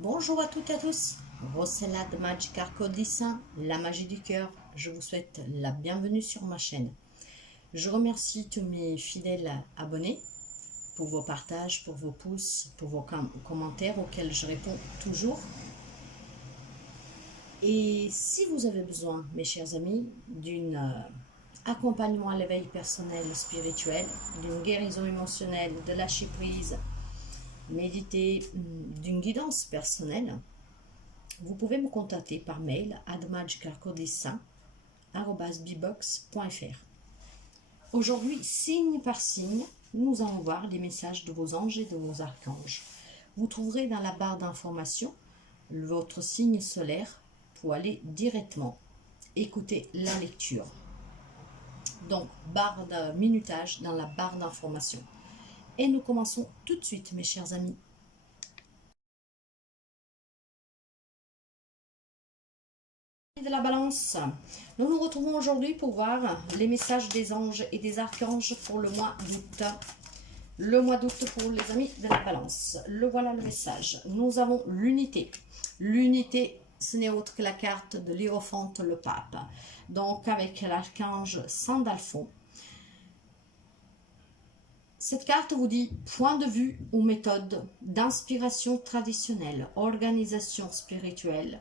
Bonjour à toutes et à tous, Rossella de Magic Arcodissin, la magie du cœur. Je vous souhaite la bienvenue sur ma chaîne. Je remercie tous mes fidèles abonnés pour vos partages, pour vos pouces, pour vos commentaires auxquels je réponds toujours. Et si vous avez besoin, mes chers amis, d'un accompagnement à l'éveil personnel spirituel, d'une guérison émotionnelle, de lâcher prise, méditer, d'une guidance personnelle, vous pouvez me contacter par mail à magicarcodessin@bbox.fr. Aujourd'hui, signe par signe, nous allons voir les messages de vos anges et de vos archanges. Vous trouverez dans la barre d'information votre signe solaire pour aller directement écouter la lecture. Donc, barre de minutage dans la barre d'information. Et nous commençons tout de suite, mes chers amis. De la balance, nous nous retrouvons aujourd'hui pour voir les messages des anges et des archanges pour le mois d'août. Le mois d'août pour les amis de la balance. Voilà le message. Nous avons l'unité. L'unité, ce n'est autre que la carte de l'Hiérophante, le pape. Donc avec l'archange Sandalphon. Cette carte vous dit point de vue ou méthode d'inspiration traditionnelle, organisation spirituelle.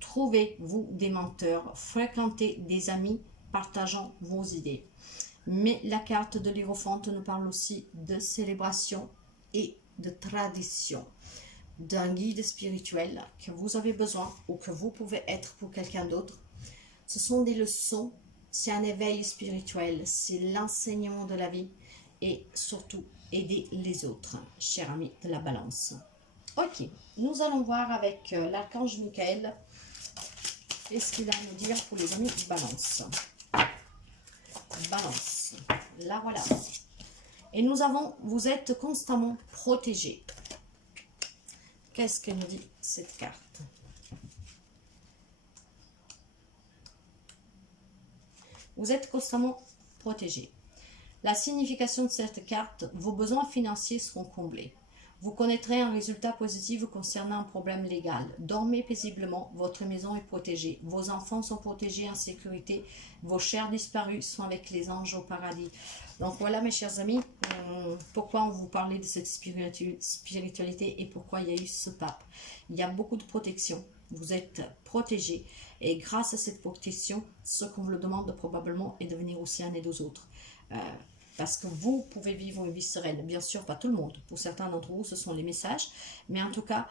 Trouvez-vous des menteurs, fréquentez des amis partageant vos idées. Mais la carte de l'Hiérophante nous parle aussi de célébration et de tradition, d'un guide spirituel que vous avez besoin ou que vous pouvez être pour quelqu'un d'autre. Ce sont des leçons, c'est un éveil spirituel, c'est l'enseignement de la vie et surtout aider les autres, chers amis de la balance. Ok, nous allons voir avec l'archange Michael. Qu'est-ce qu'il a à nous dire pour les amis balance? Balance, là voilà. Et nous avons, vous êtes constamment protégés. Qu'est-ce que nous dit cette carte? Vous êtes constamment protégés. La signification de cette carte, vos besoins financiers seront comblés. Vous connaîtrez un résultat positif concernant un problème légal. Dormez paisiblement, votre maison est protégée. Vos enfants sont protégés en sécurité. Vos chers disparus sont avec les anges au paradis. Donc voilà mes chers amis, pourquoi on vous parlait de cette spiritualité et pourquoi il y a eu ce pape. Il y a beaucoup de protection. Vous êtes protégés et grâce à cette protection, ce qu'on vous le demande probablement est de venir aussi en aide aux autres. Parce que vous pouvez vivre une vie sereine. Bien sûr, pas tout le monde. Pour certains d'entre vous, ce sont les messages. Mais en tout cas,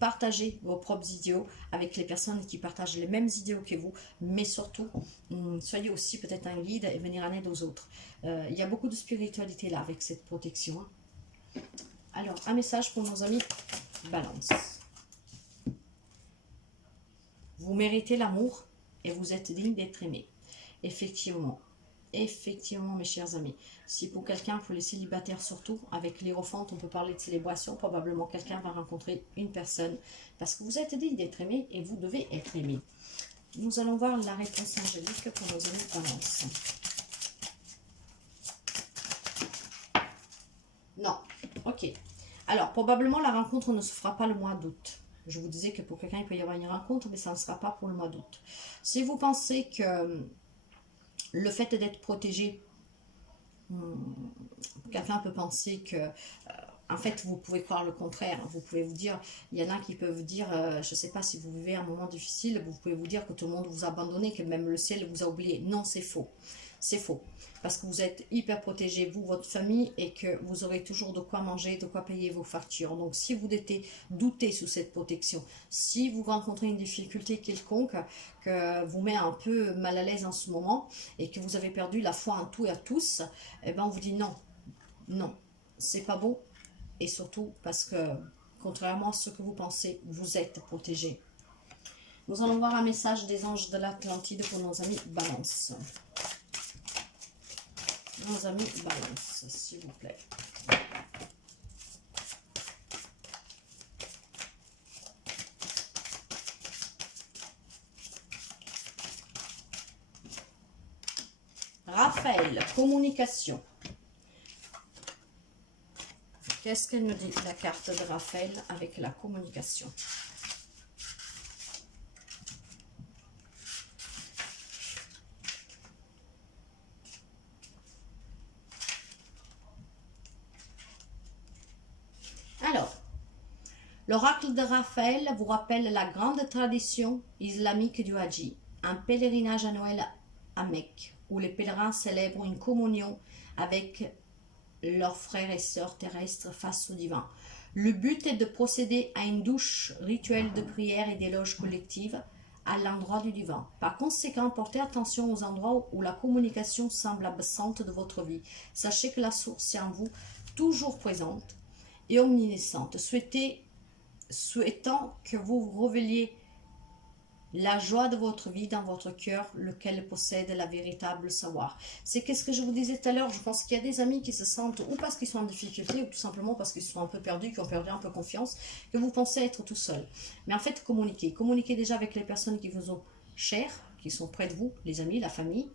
partagez vos propres idéaux avec les personnes qui partagent les mêmes idéaux que vous. Mais surtout, soyez aussi peut-être un guide et venir en aide aux autres. Il y a beaucoup de spiritualité là avec cette protection. Alors, un message pour nos amis Balance. Vous méritez l'amour et vous êtes digne d'être aimé. Effectivement. Effectivement, mes chers amis, si pour quelqu'un, pour les célibataires surtout, avec l'Hiérophante, on peut parler de célébration, probablement quelqu'un va rencontrer une personne, parce que vous êtes digne d'être aimé et vous devez être aimé. Nous allons voir la réponse angélique pour nos amis Balance. Non, ok. Alors, probablement, la rencontre ne se fera pas le mois d'août. Je vous disais que pour quelqu'un, il peut y avoir une rencontre, mais ça ne sera pas pour le mois d'août. Si vous pensez que le fait d'être protégé, quelqu'un peut penser que, en fait, vous pouvez croire le contraire. Vous pouvez vous dire, il y en a qui peuvent vous dire, je ne sais pas si vous vivez un moment difficile, vous pouvez vous dire que tout le monde vous a abandonné, que même le ciel vous a oublié. Non, c'est faux. C'est faux. Parce que vous êtes hyper protégé, vous, votre famille, et que vous aurez toujours de quoi manger, de quoi payer vos factures. Donc, si vous doutez sous cette protection, si vous rencontrez une difficulté quelconque, que vous met un peu mal à l'aise en ce moment, et que vous avez perdu la foi en tout et à tous, eh ben, on vous dit non. Non, c'est pas bon. Et surtout parce que, contrairement à ce que vous pensez, vous êtes protégé. Nous allons voir un message des anges de l'Atlantide pour nos amis Balance. Nos amis Balance, s'il vous plaît. Raphaël, communication. Qu'est-ce qu'elle nous dit, la carte de Raphaël avec la communication? L'oracle de Raphaël vous rappelle la grande tradition islamique du Hajj, un pèlerinage annuel à Mecque, où les pèlerins célèbrent une communion avec leurs frères et sœurs terrestres face au divin. Le but est de procéder à une douche rituelle de prière et d'éloge collective à l'endroit du divin. Par conséquent, portez attention aux endroits où la communication semble absente de votre vie. Sachez que la source est en vous, toujours présente et omnisciente, souhaitant que vous révéliez la joie de votre vie dans votre cœur, lequel possède la véritable savoir. C'est qu'est-ce que je vous disais tout à l'heure, je pense qu'il y a des amis qui se sentent, ou parce qu'ils sont en difficulté, ou tout simplement parce qu'ils sont un peu perdus, qui ont perdu un peu confiance, que vous pensez être tout seul. Mais en fait, communiquez. Communiquez déjà avec les personnes qui vous sont chères, qui sont près de vous, les amis, la famille,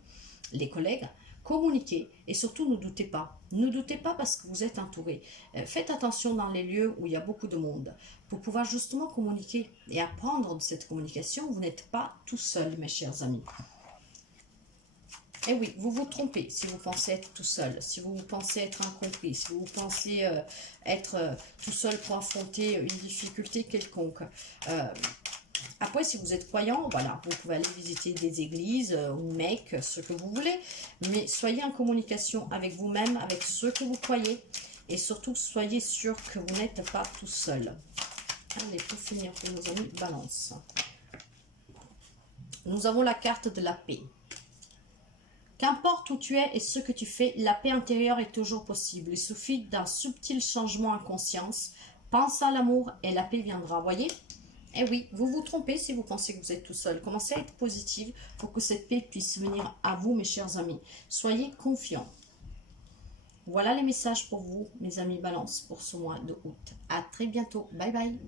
les collègues. Communiquez et surtout ne doutez pas. Ne doutez pas parce que vous êtes entouré. Faites attention dans les lieux où il y a beaucoup de monde pour pouvoir justement communiquer et apprendre de cette communication. Vous n'êtes pas tout seul, mes chers amis. Et oui, vous vous trompez si vous pensez être tout seul, si vous pensez être incompris, si vous pensez être tout seul pour affronter une difficulté quelconque. Après, si vous êtes croyant, voilà, vous pouvez aller visiter des églises ou Mecque, ce que vous voulez. Mais soyez en communication avec vous-même, avec ceux que vous croyez. Et surtout, soyez sûr que vous n'êtes pas tout seul. Allez, pour finir pour nos amis Balance. Nous avons la carte de la paix. Qu'importe où tu es et ce que tu fais, la paix intérieure est toujours possible. Il suffit d'un subtil changement en conscience. Pense à l'amour et la paix viendra. Voyez ? Eh oui, vous vous trompez si vous pensez que vous êtes tout seul. Commencez à être positive pour que cette paix puisse venir à vous, mes chers amis. Soyez confiants. Voilà les messages pour vous, mes amis Balance, pour ce mois de août. À très bientôt. Bye bye.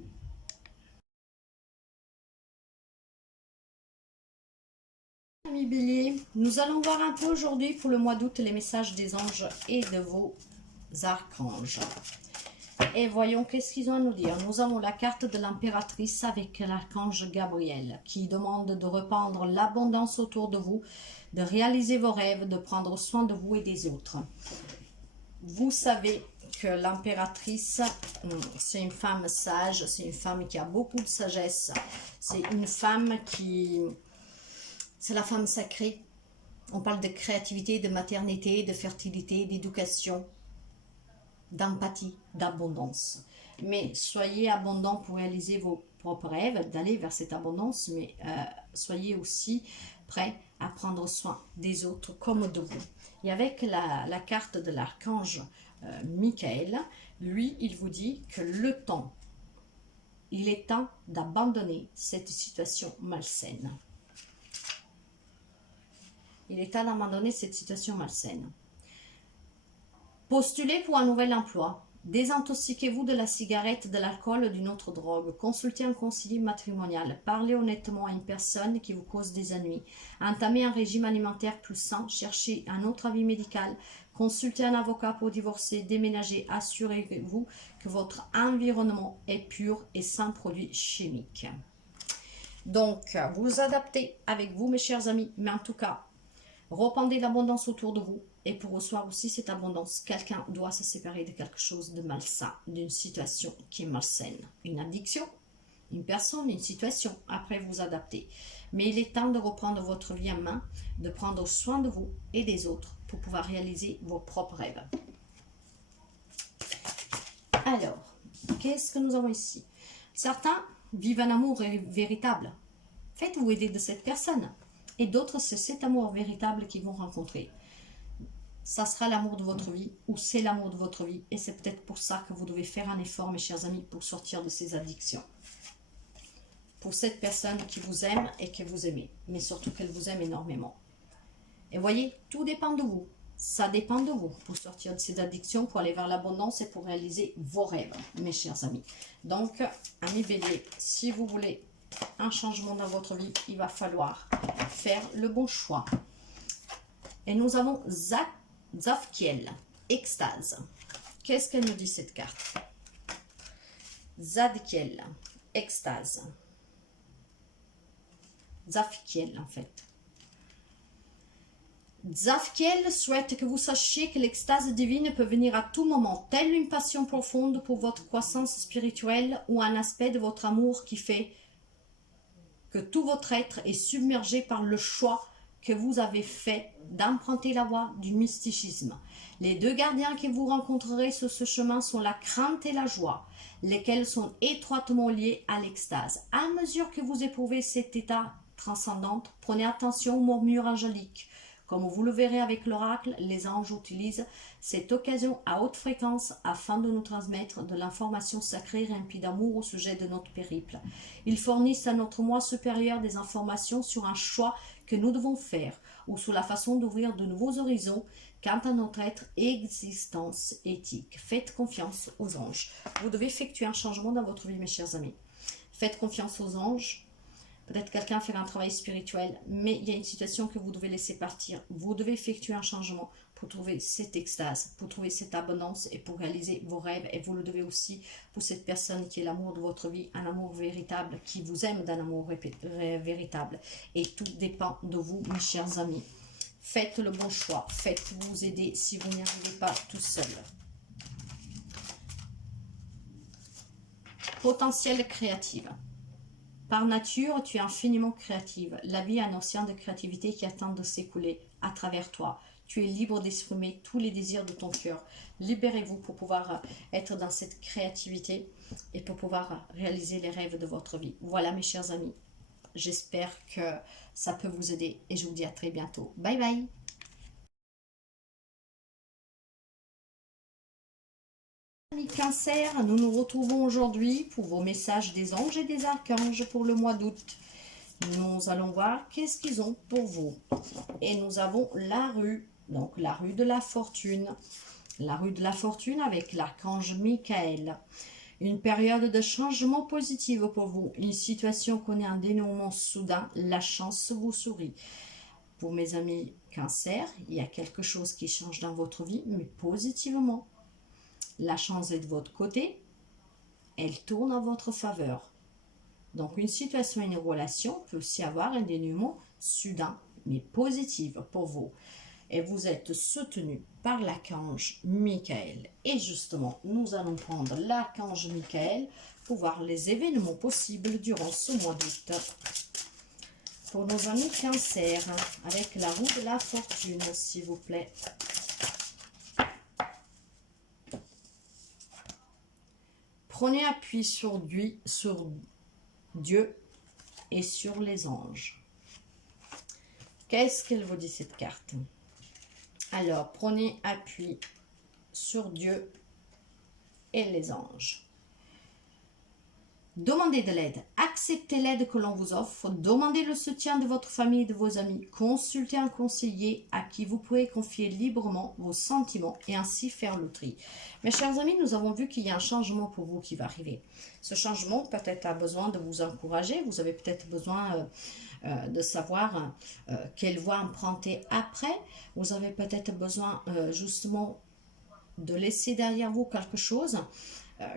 Amis Bélier, nous allons voir un peu aujourd'hui pour le mois d'août les messages des anges et de vos archanges. Et voyons qu'est-ce qu'ils ont à nous dire. Nous avons la carte de l'impératrice avec l'archange Gabriel qui demande de répandre l'abondance autour de vous, de réaliser vos rêves, de prendre soin de vous et des autres. Vous savez que l'impératrice, c'est une femme sage, c'est une femme qui a beaucoup de sagesse, c'est une femme qui... c'est la femme sacrée. On parle de créativité, de maternité, de fertilité, d'éducation, d'empathie, d'abondance. Mais soyez abondants pour réaliser vos propres rêves, d'aller vers cette abondance, mais soyez aussi prêts à prendre soin des autres comme de vous. Et avec la carte de l'archange Michael, lui, il vous dit que le temps, il est temps d'abandonner cette situation malsaine. Il est temps d'abandonner cette situation malsaine. Postulez pour un nouvel emploi. Désintoxiquez-vous de la cigarette, de l'alcool ou d'une autre drogue. Consultez un conseiller matrimonial. Parlez honnêtement à une personne qui vous cause des ennuis. Entamez un régime alimentaire plus sain. Cherchez un autre avis médical. Consultez un avocat pour divorcer. Déménagez. Assurez-vous que votre environnement est pur et sans produits chimiques. Donc, vous adaptez avec vous, mes chers amis. Mais en tout cas, répandez l'abondance autour de vous. Et pour recevoir aussi cette abondance, quelqu'un doit se séparer de quelque chose de malsain, d'une situation qui est malsaine. Une addiction, une personne, une situation. Après, vous adaptez. Mais il est temps de reprendre votre vie en main, de prendre soin de vous et des autres pour pouvoir réaliser vos propres rêves. Alors, qu'est-ce que nous avons ici? Certains vivent un amour véritable. Faites-vous aider de cette personne. Et d'autres, c'est cet amour véritable qu'ils vont rencontrer. Ça sera l'amour de votre vie ou c'est l'amour de votre vie. Et c'est peut-être pour ça que vous devez faire un effort, mes chers amis, pour sortir de ces addictions. Pour cette personne qui vous aime et que vous aimez. Mais surtout qu'elle vous aime énormément. Et voyez, tout dépend de vous. Ça dépend de vous pour sortir de ces addictions, pour aller vers l'abondance et pour réaliser vos rêves, mes chers amis. Donc, amis Bélier, si vous voulez un changement dans votre vie, il va falloir faire le bon choix. Et nous avons Zadkiel, extase. Qu'est-ce qu'elle nous dit cette carte? Zadkiel, extase. Zadkiel en fait. Zafkiel souhaite que vous sachiez que l'extase divine peut venir à tout moment, telle une passion profonde pour votre croissance spirituelle ou un aspect de votre amour qui fait que tout votre être est submergé par le choix que vous avez fait d'emprunter la voie du mysticisme. Les deux gardiens que vous rencontrerez sur ce chemin sont la crainte et la joie, lesquels sont étroitement liés à l'extase. À mesure que vous éprouvez cet état transcendant, prenez attention aux murmures angéliques. Comme vous le verrez avec l'oracle, les anges utilisent cette occasion à haute fréquence afin de nous transmettre de l'information sacrée remplie d'amour au sujet de notre périple. Ils fournissent à notre moi supérieur des informations sur un choix que nous devons faire ou sur la façon d'ouvrir de nouveaux horizons quant à notre être et existence éthique. Faites confiance aux anges. Vous devez effectuer un changement dans votre vie, mes chers amis. Faites confiance aux anges. Peut-être quelqu'un fait un travail spirituel, mais il y a une situation que vous devez laisser partir. Vous devez effectuer un changement pour trouver cette extase, pour trouver cette abondance et pour réaliser vos rêves. Et vous le devez aussi pour cette personne qui est l'amour de votre vie, un amour véritable, qui vous aime d'un amour véritable. Et tout dépend de vous, mes chers amis. Faites le bon choix. Faites-vous aider si vous n'y arrivez pas tout seul. Potentiel créatif. Par nature, tu es infiniment créative. La vie est un océan de créativité qui attend de s'écouler à travers toi. Tu es libre d'exprimer tous les désirs de ton cœur. Libérez-vous pour pouvoir être dans cette créativité et pour pouvoir réaliser les rêves de votre vie. Voilà, mes chers amis. J'espère que ça peut vous aider et je vous dis à très bientôt. Bye bye. Amis Cancer, nous nous retrouvons aujourd'hui pour vos messages des anges et des archanges pour le mois d'août. Nous allons voir qu'est-ce qu'ils ont pour vous. Et nous avons la rue, donc la rue de la fortune. La rue de la fortune avec l'archange Michael. Une période de changement positive pour vous. Une situation connaît un dénouement soudain. La chance vous sourit. Pour mes amis Cancer, il y a quelque chose qui change dans votre vie, mais positivement. La chance est de votre côté, elle tourne en votre faveur. Donc une situation et une relation peut aussi avoir un dénouement soudain, mais positif pour vous. Et vous êtes soutenu par l'archange Michael. Et justement, nous allons prendre l'archange Michael pour voir les événements possibles durant ce mois d'août. Pour nos amis Cancer, avec la roue de la fortune, s'il vous plaît. Prenez appui sur Dieu et sur les anges. Qu'est-ce qu'elle vous dit cette carte? Alors, prenez appui sur Dieu et les anges. Demandez de l'aide, acceptez l'aide que l'on vous offre, demandez le soutien de votre famille et de vos amis, consultez un conseiller à qui vous pouvez confier librement vos sentiments et ainsi faire le tri. Mes chers amis, nous avons vu qu'il y a un changement pour vous qui va arriver. Ce changement peut-être a besoin de vous encourager, vous avez peut-être besoin de savoir quelle voie emprunter après, vous avez peut-être besoin justement de laisser derrière vous quelque chose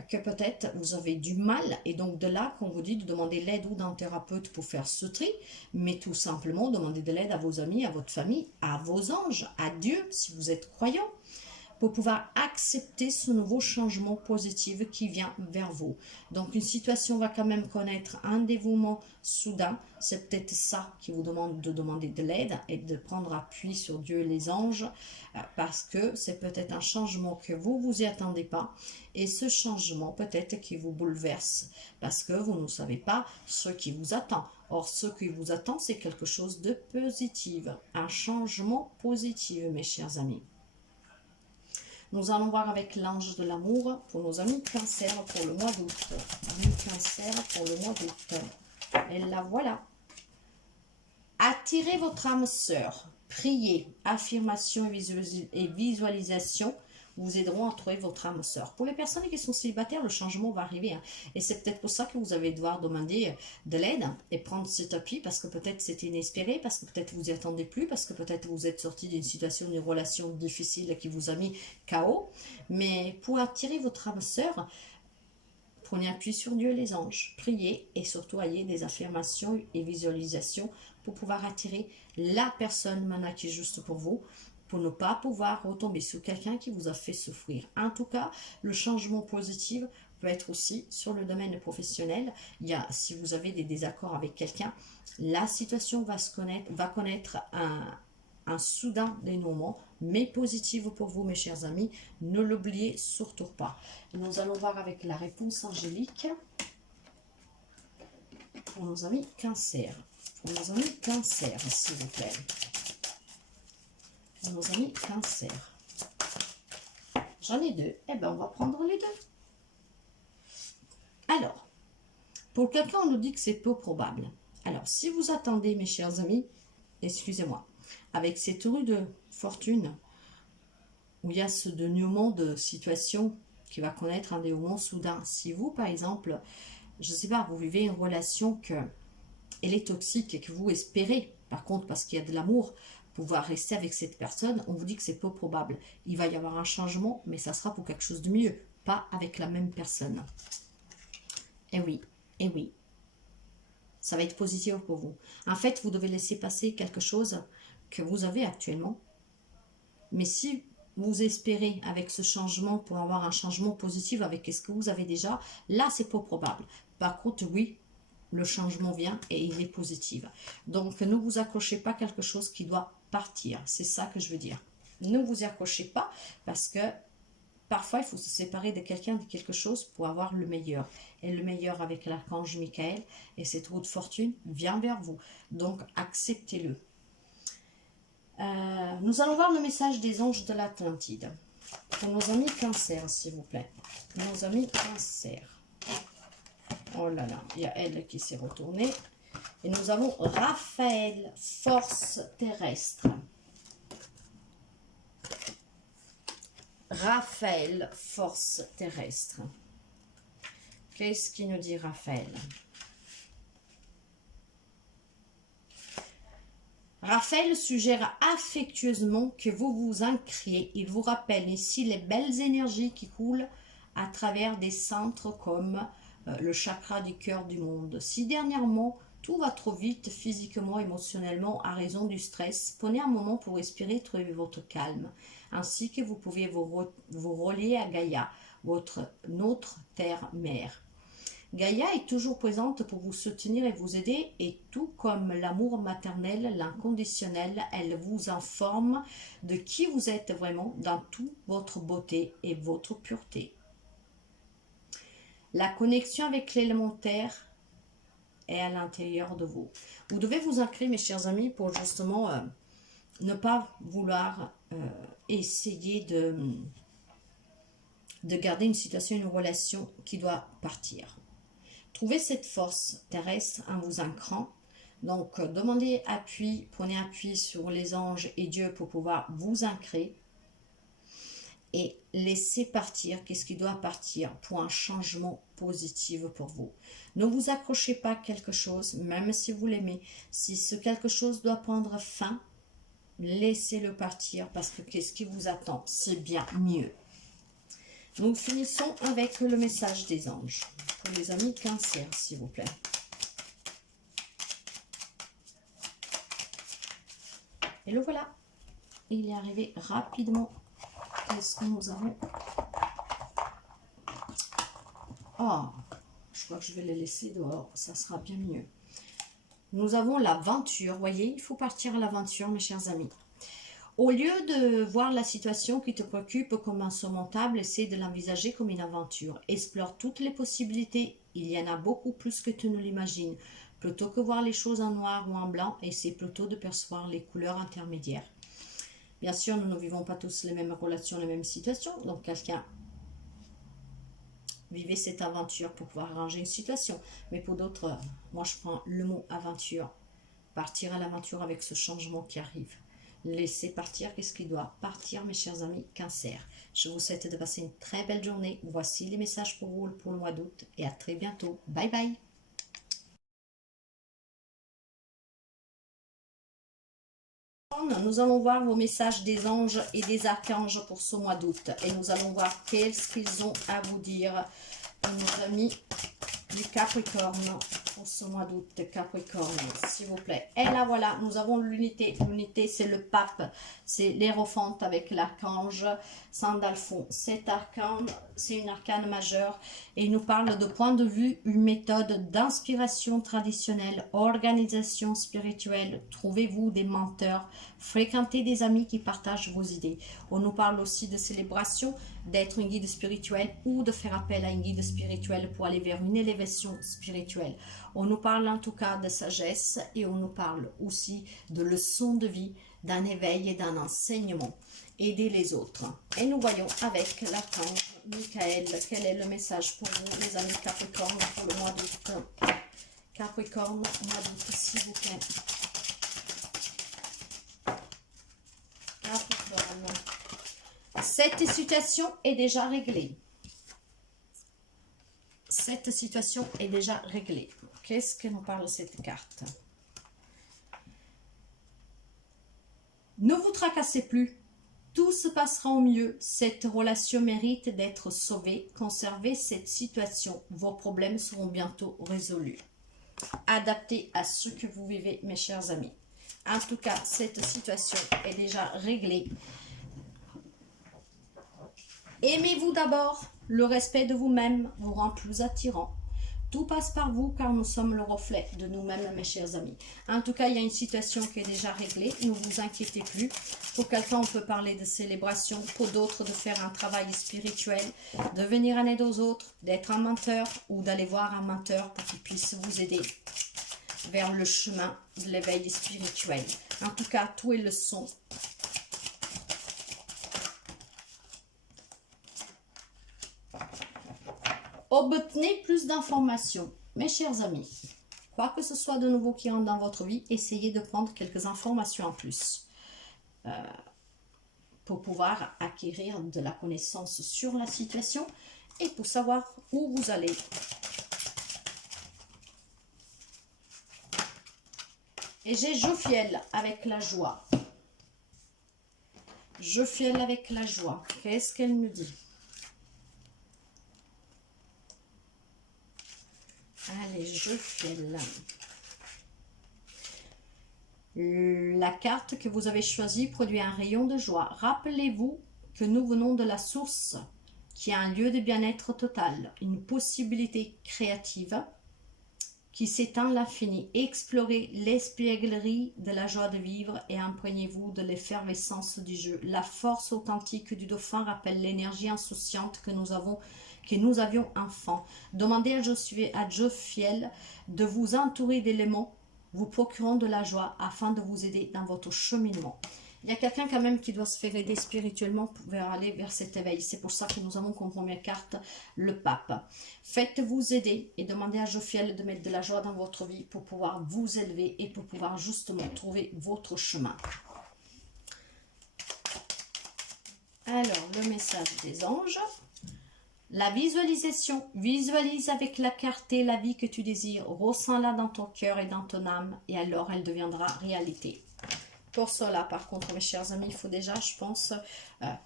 que peut-être vous avez du mal, et donc de là qu'on vous dit de demander l'aide ou d'un thérapeute pour faire ce tri, mais tout simplement demander de l'aide à vos amis, à votre famille, à vos anges, à Dieu si vous êtes croyant, pour pouvoir accepter ce nouveau changement positif qui vient vers vous. Donc une situation va quand même connaître un dévouement soudain, c'est peut-être ça qui vous demande de demander de l'aide et de prendre appui sur Dieu et les anges, parce que c'est peut-être un changement que vous vous y attendez pas, et ce changement peut-être qui vous bouleverse, parce que vous ne savez pas ce qui vous attend. Or, ce qui vous attend, c'est quelque chose de positif, un changement positif, mes chers amis. Nous allons voir avec l'ange de l'amour pour nos amis Cancer pour le mois d'août. Amis Cancer pour le mois d'août. Et la voilà. Attirez votre âme sœur. Priez, affirmation et visualisation vous aideront à trouver votre âme sœur. Pour les personnes qui sont célibataires, le changement va arriver. Et c'est peut-être pour ça que vous allez devoir demander de l'aide et prendre cet appui, parce que peut-être c'était inespéré, parce que peut-être vous y attendez plus, parce que peut-être vous êtes sorti d'une situation, d'une relation difficile qui vous a mis KO. Mais pour attirer votre âme sœur, prenez appui sur Dieu, les anges, priez et surtout ayez des affirmations et visualisations pour pouvoir attirer la personne maintenant qui est juste pour vous, pour ne pas pouvoir retomber sur quelqu'un qui vous a fait souffrir. En tout cas, le changement positif peut être aussi sur le domaine professionnel. Si vous avez des désaccords avec quelqu'un, la situation va connaître un soudain dénouement, mais positif pour vous, mes chers amis. Ne l'oubliez surtout pas. Nous allons voir avec la réponse angélique pour nos amis Cancer. Pour nos amis Cancer, s'il vous plaît. Pour nos amis Cancer. J'en ai deux. Eh bien, on va prendre les deux. Alors, pour quelqu'un, on nous dit que c'est peu probable. Alors, si vous attendez, mes chers amis, excusez-moi, avec cette rue de fortune, où il y a ce dénouement de situation qui va connaître un dénouement soudain. Si vous, par exemple, je ne sais pas, vous vivez une relation elle est toxique et que vous espérez, par contre, parce qu'il y a de l'amour, pouvoir rester avec cette personne, on vous dit que c'est peu probable. Il va y avoir un changement, mais ça sera pour quelque chose de mieux, pas avec la même personne. Eh oui, eh oui. Ça va être positif pour vous. En fait, vous devez laisser passer quelque chose que vous avez actuellement. Mais si vous espérez avec ce changement pour avoir un changement positif avec ce que vous avez déjà, là, c'est peu probable. Par contre, oui, le changement vient et il est positif. Donc, ne vous accrochez pas à quelque chose qui doit partir. C'est ça que je veux dire. Ne vous accrochez pas parce que parfois, il faut se séparer de quelqu'un, de quelque chose pour avoir le meilleur. Et le meilleur avec l'archange Michael et cette roue de fortune vient vers vous. Donc, acceptez-le. Nous allons voir le message des anges de l'Atlantide. Pour nos amis Cancer, s'il vous plaît. Nos amis Cancer. Oh là là, il y a elle qui s'est retournée. Et nous avons Raphaël, force terrestre. Raphaël, force terrestre. Qu'est-ce qu'il nous dit Raphaël? Raphaël suggère affectueusement que vous vous ancriez. Il vous rappelle ici les belles énergies qui coulent à travers des centres comme le chakra du cœur du monde. Si dernièrement, tout va trop vite physiquement, émotionnellement, à raison du stress, prenez un moment pour respirer, trouver votre calme, ainsi que vous pouvez vous relier à Gaïa, notre terre-mère. Gaïa est toujours présente pour vous soutenir et vous aider, et tout comme l'amour maternel, l'inconditionnel, elle vous informe de qui vous êtes vraiment dans toute votre beauté et votre pureté. La connexion avec l'élémentaire est à l'intérieur de vous. Vous devez vous ancrer, mes chers amis, pour justement ne pas vouloir essayer de garder une situation, une relation qui doit partir. Trouvez cette force terrestre en vous ancrant. Donc, demandez appui, prenez appui sur les anges et Dieu pour pouvoir vous ancrer. Et laissez partir qu'est-ce qui doit partir pour un changement positif pour vous. Ne vous accrochez pas à quelque chose, même si vous l'aimez. Si ce quelque chose doit prendre fin, laissez-le partir parce que qu'est-ce qui vous attend? C'est bien mieux. Nous finissons avec le message des anges. Pour les amis Cancer, s'il vous plaît. Et le voilà. Il est arrivé rapidement. Qu'est-ce que nous avons? Oh, je crois que je vais les laisser dehors. Ça sera bien mieux. Nous avons l'aventure. Vous voyez, il faut partir à l'aventure, mes chers amis. Au lieu de voir la situation qui te préoccupe comme insurmontable, essaie de l'envisager comme une aventure. Explore toutes les possibilités. Il y en a beaucoup plus que tu ne l'imagines. Plutôt que voir les choses en noir ou en blanc, essaie plutôt de percevoir les couleurs intermédiaires. Bien sûr, nous ne vivons pas tous les mêmes relations, les mêmes situations. Donc, quelqu'un vivait cette aventure pour pouvoir arranger une situation. Mais pour d'autres, moi, je prends le mot aventure. Partir à l'aventure avec ce changement qui arrive. Laissez partir qu'est-ce qui doit partir, mes chers amis Cancer. Je vous souhaite de passer une très belle journée. Voici les messages pour vous pour le mois d'août et à très bientôt. Bye bye. Nous allons voir vos messages des anges et des archanges pour ce mois d'août. Et nous allons voir qu'est-ce qu'ils ont à vous dire pour nos amis du Capricorne pour ce mois d'août. Capricorne, s'il vous plaît. Et là, voilà, nous avons l'unité. L'unité, c'est le pape, c'est l'Hiérophante avec l'archange Sandalphon. Cet arcane, c'est une arcane majeure et il nous parle de point de vue, une méthode d'inspiration traditionnelle, organisation spirituelle. Trouvez-vous des menteurs, fréquentez des amis qui partagent vos idées. On nous parle aussi de célébration, d'être un guide spirituel ou de faire appel à un guide spirituel pour aller vers une élévation spirituelle. On nous parle en tout cas de sagesse et on nous parle aussi de leçons de vie, d'un éveil et d'un enseignement. Aider les autres. Et nous voyons avec l'archange Michael, quel est le message pour vous, les amis Capricorne, pour le mois d'août. Capricorne, mois d'août, s'il vous plaît. Capricorne. Cette situation est déjà réglée. Cette situation est déjà réglée. Qu'est-ce que nous parle cette carte? Ne vous tracassez plus. Tout se passera au mieux. Cette relation mérite d'être sauvée. Conservez cette situation. Vos problèmes seront bientôt résolus. Adaptez à ce que vous vivez, mes chers amis. En tout cas, cette situation est déjà réglée. Aimez-vous d'abord. Le respect de vous-même vous rend plus attirant. Tout passe par vous car nous sommes le reflet de nous-mêmes, mes chers amis. En tout cas, il y a une situation qui est déjà réglée. Ne vous inquiétez plus. Pour quelqu'un, on peut parler de célébration. Pour d'autres, de faire un travail spirituel, de venir en aide aux autres, d'être un menteur ou d'aller voir un menteur pour qu'il puisse vous aider vers le chemin de l'éveil spirituel. En tout cas, tout est leçon. Obtenez plus d'informations, mes chers amis. Quoi que ce soit de nouveau qui rentre dans votre vie, essayez de prendre quelques informations en plus pour pouvoir acquérir de la connaissance sur la situation et pour savoir où vous allez. Et j'ai Jophiel avec la joie. Jophiel avec la joie. Qu'est-ce qu'elle nous dit? Allez, Jophiel. La carte que vous avez choisie produit un rayon de joie. Rappelez-vous que nous venons de la source, qui est un lieu de bien-être total, une possibilité créative qui s'étend à l'infini. Explorez l'espièglerie de la joie de vivre et imprégnez-vous de l'effervescence du jeu. La force authentique du dauphin rappelle l'énergie insouciante que nous avions enfant. Demandez à Jophiel de vous entourer d'éléments vous procurant de la joie afin de vous aider dans votre cheminement. Il y a quelqu'un quand même qui doit se faire aider spirituellement pour aller vers cet éveil. C'est pour ça que nous avons comme première carte le pape. Faites-vous aider et demandez à Jophiel de mettre de la joie dans votre vie pour pouvoir vous élever et pour pouvoir justement trouver votre chemin. Alors, le message des anges. La visualisation. Visualise avec la clarté la vie que tu désires. Ressens-la dans ton cœur et dans ton âme et alors elle deviendra réalité. Pour cela, par contre, mes chers amis, il faut déjà, je pense,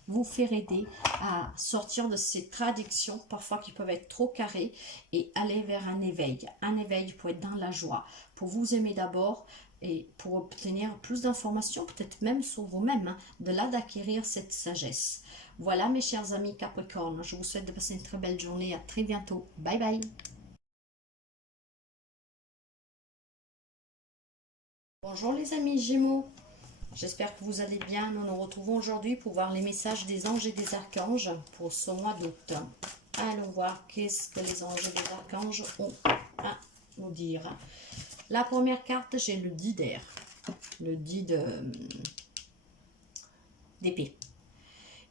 vous faire aider à sortir de ces traductions, parfois qui peuvent être trop carrées, et aller vers un éveil. Un éveil pour être dans la joie, pour vous aimer d'abord, et pour obtenir plus d'informations, peut-être même sur vous-même, hein, de là d'acquérir cette sagesse. Voilà, mes chers amis Capricorne, je vous souhaite de passer une très belle journée. À très bientôt. Bye bye. Bonjour les amis Gémeaux. J'espère que vous allez bien. Nous nous retrouvons aujourd'hui pour voir les messages des anges et des archanges pour ce mois d'août. Allons voir qu'est-ce que les anges et les archanges ont à nous dire. La première carte, j'ai le 10 d'air. Le 10 d'épée.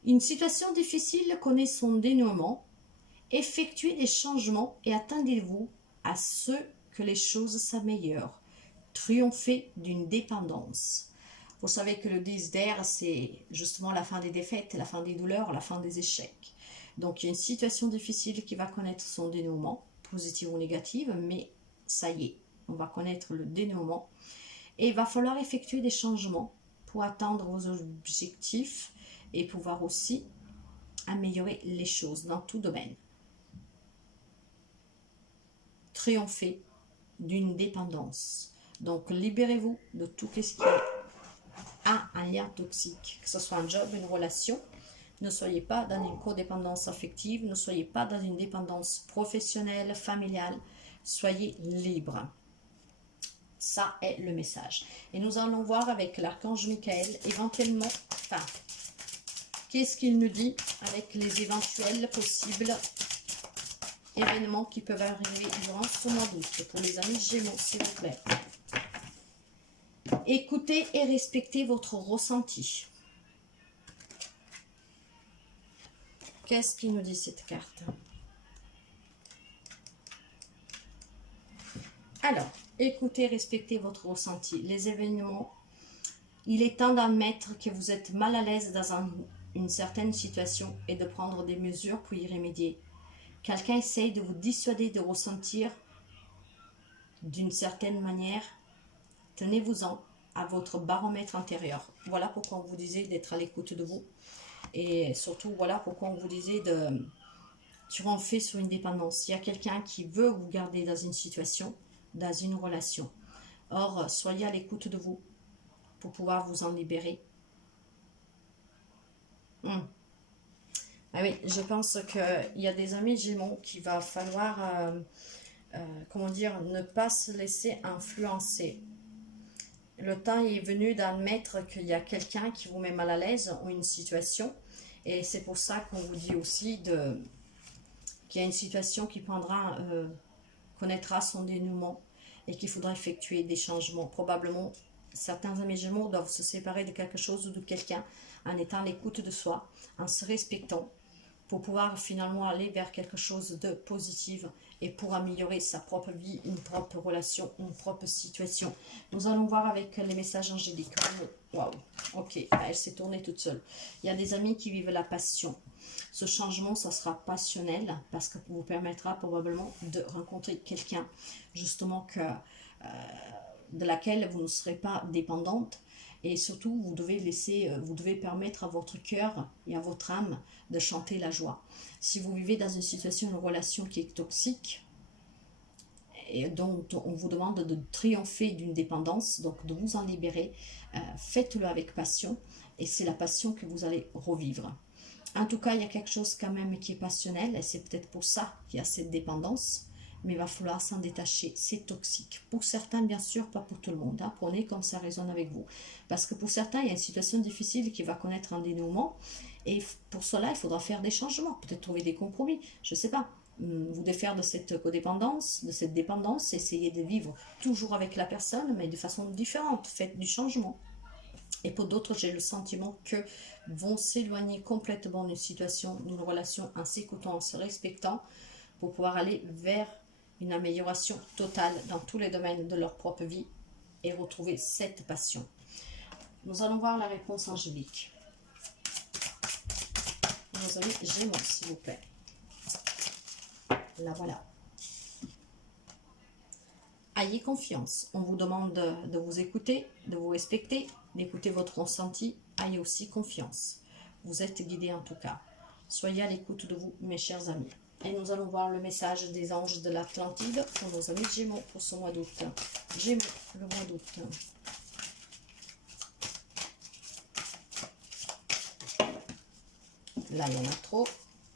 Une situation difficile connaît son dénouement. Effectuez des changements et attendez-vous à ce que les choses s'améliorent. Triomphez d'une dépendance. Vous savez que le 10 d'air, c'est justement la fin des défaites, la fin des douleurs, la fin des échecs. Donc, il y a une situation difficile qui va connaître son dénouement, positive ou négative, mais ça y est, on va connaître le dénouement. Et il va falloir effectuer des changements pour atteindre vos objectifs et pouvoir aussi améliorer les choses dans tout domaine. triompher d'une dépendance. Donc, libérez-vous de tout ce qui a un lien toxique, que ce soit un job, une relation. Ne soyez pas dans une codépendance affective, ne soyez pas dans une dépendance professionnelle, familiale. Soyez libre. Ça est le message. Et nous allons voir avec l'archange Michael, éventuellement, enfin, qu'est-ce qu'il nous dit avec les éventuels possibles événements qui peuvent arriver durant ce mois d'août. Pour les amis Gémeaux, s'il vous plaît. Écoutez et respectez votre ressenti. Qu'est-ce qui nous dit cette carte? Alors, écoutez, respectez votre ressenti. Les événements, il est temps d'admettre que vous êtes mal à l'aise dans une certaine situation et de prendre des mesures pour y remédier. Quelqu'un essaye de vous dissuader de ressentir d'une certaine manière. Tenez-vous-en à votre baromètre intérieur. Voilà pourquoi on vous disait d'être à l'écoute de vous. Et surtout, voilà pourquoi on vous disait de triompher sur une dépendance. Il y a quelqu'un qui veut vous garder dans une situation, dans une relation. Or, soyez à l'écoute de vous pour pouvoir vous en libérer. Ah oui, je pense qu'il y a des amis Gémeaux qu'il va falloir, comment dire, ne pas se laisser influencer. Le temps est venu d'admettre qu'il y a quelqu'un qui vous met mal à l'aise ou une situation. Et c'est pour ça qu'on vous dit aussi qu'il y a une situation qui connaîtra son dénouement et qu'il faudra effectuer des changements. Probablement, certains amis Gémeaux doivent se séparer de quelque chose ou de quelqu'un en étant à l'écoute de soi, en se respectant, pour pouvoir finalement aller vers quelque chose de positif et pour améliorer sa propre vie, une propre relation, une propre situation. Nous allons voir avec les messages angéliques. Waouh, ok, elle s'est tournée toute seule. Il y a des amis qui vivent la passion. Ce changement, ça sera passionnel parce que vous permettra probablement de rencontrer quelqu'un justement de laquelle vous ne serez pas dépendante. Et surtout, vous devez permettre à votre cœur et à votre âme de chanter la joie. Si vous vivez dans une situation, une relation qui est toxique, et dont on vous demande de triompher d'une dépendance, donc de vous en libérer, faites-le avec passion, et c'est la passion que vous allez revivre. En tout cas, il y a quelque chose quand même qui est passionnel, et c'est peut-être pour ça qu'il y a cette dépendance, mais il va falloir s'en détacher, c'est toxique. Pour certains, bien sûr, pas pour tout le monde. Hein. Prenez comme ça résonne avec vous. Parce que pour certains, il y a une situation difficile qui va connaître un dénouement. Et pour cela, il faudra faire des changements. Peut-être trouver des compromis. Je ne sais pas. Vous défaire de cette codépendance, de cette dépendance. Essayez de vivre toujours avec la personne, mais de façon différente. Faites du changement. Et pour d'autres, j'ai le sentiment que vont s'éloigner complètement d'une situation, d'une relation, en s'écoutant, en se respectant, pour pouvoir aller vers une amélioration totale dans tous les domaines de leur propre vie et retrouver cette passion. Nous allons voir la réponse angélique. Nos amis Gémeaux, s'il vous plaît. La voilà. Ayez confiance. On vous demande de vous écouter, de vous respecter, d'écouter votre ressenti. Ayez aussi confiance. Vous êtes guidés en tout cas. Soyez à l'écoute de vous, mes chers amis. Et nous allons voir le message des anges de l'Atlantide pour nos amis Gémeaux pour ce mois d'août. Gémeaux, le mois d'août. Là, il y en a trop.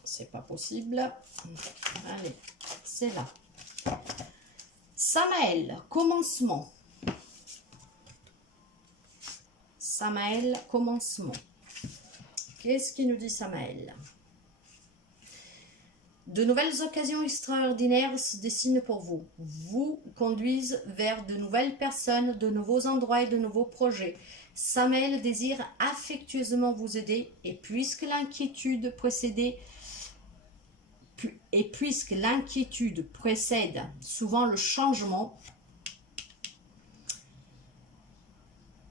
C'est pas possible. Allez, c'est là. Samaël, commencement. Samaël, commencement. Qu'est-ce qui nous dit Samaël ? De nouvelles occasions extraordinaires se dessinent pour vous. Vous conduisent vers de nouvelles personnes, de nouveaux endroits et de nouveaux projets. Samaël désire affectueusement vous aider et puisque l'inquiétude précède souvent le changement,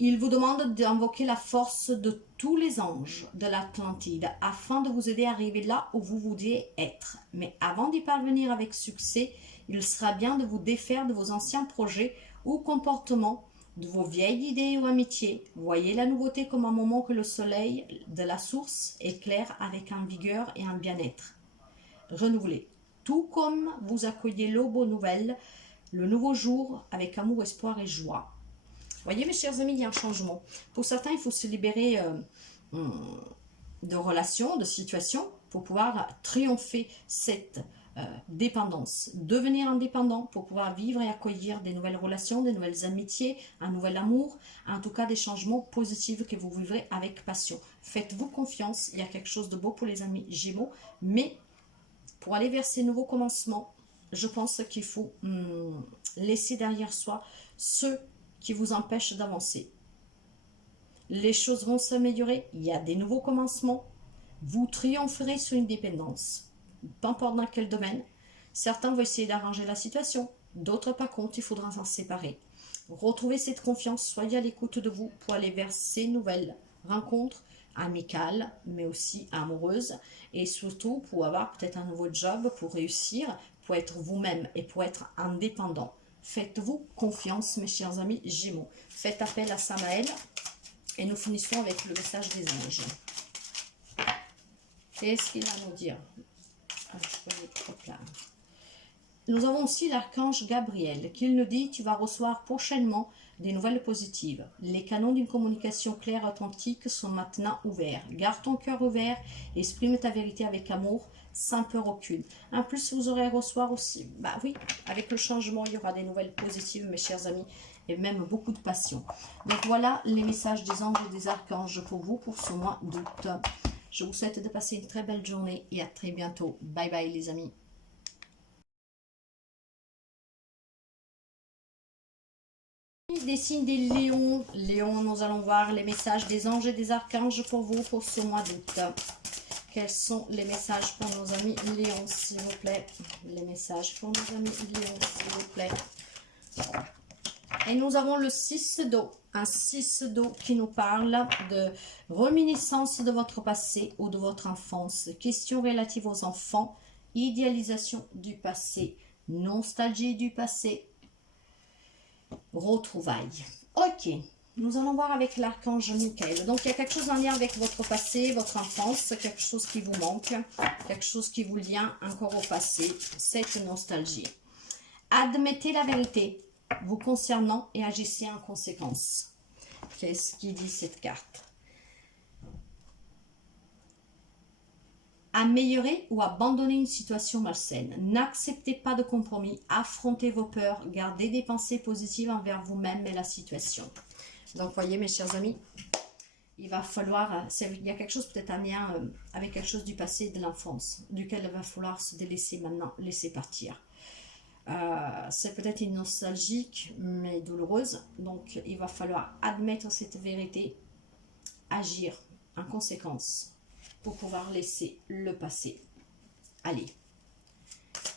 il vous demande d'invoquer la force de tous les anges de l'Atlantide afin de vous aider à arriver là où vous vouliez être. Mais avant d'y parvenir avec succès, il sera bien de vous défaire de vos anciens projets ou comportements, de vos vieilles idées ou amitiés. Voyez la nouveauté comme un moment que le soleil de la source éclaire avec un vigueur et un bien-être. Renouvelé. tout comme vous accueillez l'aube aux nouvelles, le nouveau jour avec amour, espoir et joie. Voyez mes chers amis, il y a un changement. Pour certains, il faut se libérer de relations, de situations pour pouvoir triompher cette dépendance. Devenir indépendant pour pouvoir vivre et accueillir des nouvelles relations, des nouvelles amitiés, un nouvel amour, en tout cas des changements positifs que vous vivrez avec passion. Faites-vous confiance, il y a quelque chose de beau pour les amis Gémeaux, mais pour aller vers ces nouveaux commencements, je pense qu'il faut laisser derrière soi ceux qui vous empêchent d'avancer. Les choses vont s'améliorer, il y a des nouveaux commencements, vous triompherez sur une dépendance, peu importe dans quel domaine. Certains vont essayer d'arranger la situation, d'autres par contre, il faudra s'en séparer. Retrouvez cette confiance, soyez à l'écoute de vous pour aller vers ces nouvelles rencontres amicales, mais aussi amoureuses, et surtout pour avoir peut-être un nouveau job, pour réussir, pour être vous-même et pour être indépendant. Faites-vous confiance, mes chers amis Gémeaux. Faites appel à Samaël et nous finissons avec le message des anges. Qu'est-ce qu'il a à nous dire? Nous avons aussi l'archange Gabriel qui nous dit: tu vas recevoir prochainement des nouvelles positives. Les canaux d'une communication claire et authentique sont maintenant ouverts. Garde ton cœur ouvert, exprime ta vérité avec amour, sans peur aucune. En plus, vous aurez à recevoir aussi, bah oui, avec le changement, il y aura des nouvelles positives, mes chers amis, et même beaucoup de passion. Donc voilà les messages des anges et des archanges pour vous pour ce mois d'août. Je vous souhaite de passer une très belle journée et à très bientôt. Bye bye les amis. Des signes des lions. Lions, nous allons voir les messages des anges et des archanges pour vous pour ce mois d'août. Quels sont les messages pour nos amis lions, s'il vous plaît? Les messages pour nos amis lions, s'il vous plaît. Et nous avons le 6 d'eau. Un 6 d'eau qui nous parle de réminiscence de votre passé ou de votre enfance. Questions relatives aux enfants. Idéalisation du passé. Nostalgie du passé. Retrouvailles. Ok, nous allons voir avec l'archange Michael. Donc, il y a quelque chose en lien avec votre passé, votre enfance, quelque chose qui vous manque, quelque chose qui vous lie encore au passé, cette nostalgie. Admettez la vérité vous concernant et agissez en conséquence. Qu'est-ce qui dit cette carte? Améliorer ou abandonner une situation malsaine. N'acceptez pas de compromis. Affrontez vos peurs. Gardez des pensées positives envers vous-même et la situation. Donc, voyez, mes chers amis, il va falloir... il y a quelque chose peut-être en lien avec quelque chose du passé, de l'enfance, duquel il va falloir se délaisser maintenant, laisser partir. C'est peut-être une nostalgique, mais douloureuse. Donc, il va falloir admettre cette vérité, agir en conséquence, pour pouvoir laisser le passé aller.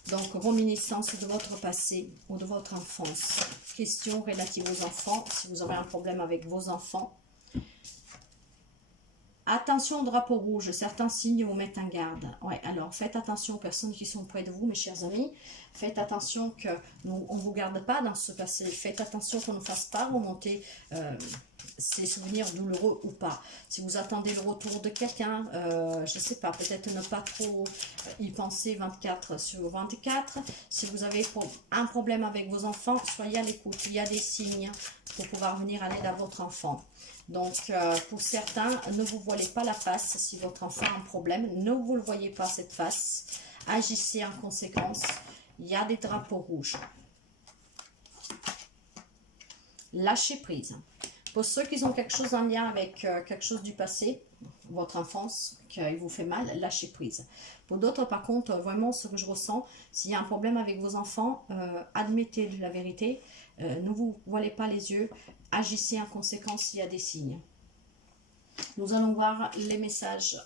Donc, réminiscence de votre passé ou de votre enfance. Questions relatives aux enfants, si vous avez un problème avec vos enfants. Attention au drapeau rouge, certains signes vous mettent en garde. Ouais, alors faites attention aux personnes qui sont près de vous, mes chers amis. Faites attention qu'on ne vous garde pas dans ce passé. Faites attention qu'on ne fasse pas remonter ces souvenirs douloureux ou pas. Si vous attendez le retour de quelqu'un, je ne sais pas, peut-être ne pas trop y penser 24 sur 24. Si vous avez un problème avec vos enfants, soyez à l'écoute. Il y a des signes pour pouvoir venir à l'aide à votre enfant. Donc, pour certains, ne vous voilez pas la face. Si votre enfant a un problème, ne vous le voyez pas cette face. Agissez en conséquence. Il y a des drapeaux rouges. Lâchez prise. Pour ceux qui ont quelque chose en lien avec quelque chose du passé, votre enfance, qui vous fait mal, lâchez prise. Pour d'autres, par contre, vraiment, ce que je ressens, s'il y a un problème avec vos enfants, admettez la vérité. Ne vous voilez pas les yeux. Agissez en conséquence s'il y a des signes. Nous allons voir les messages.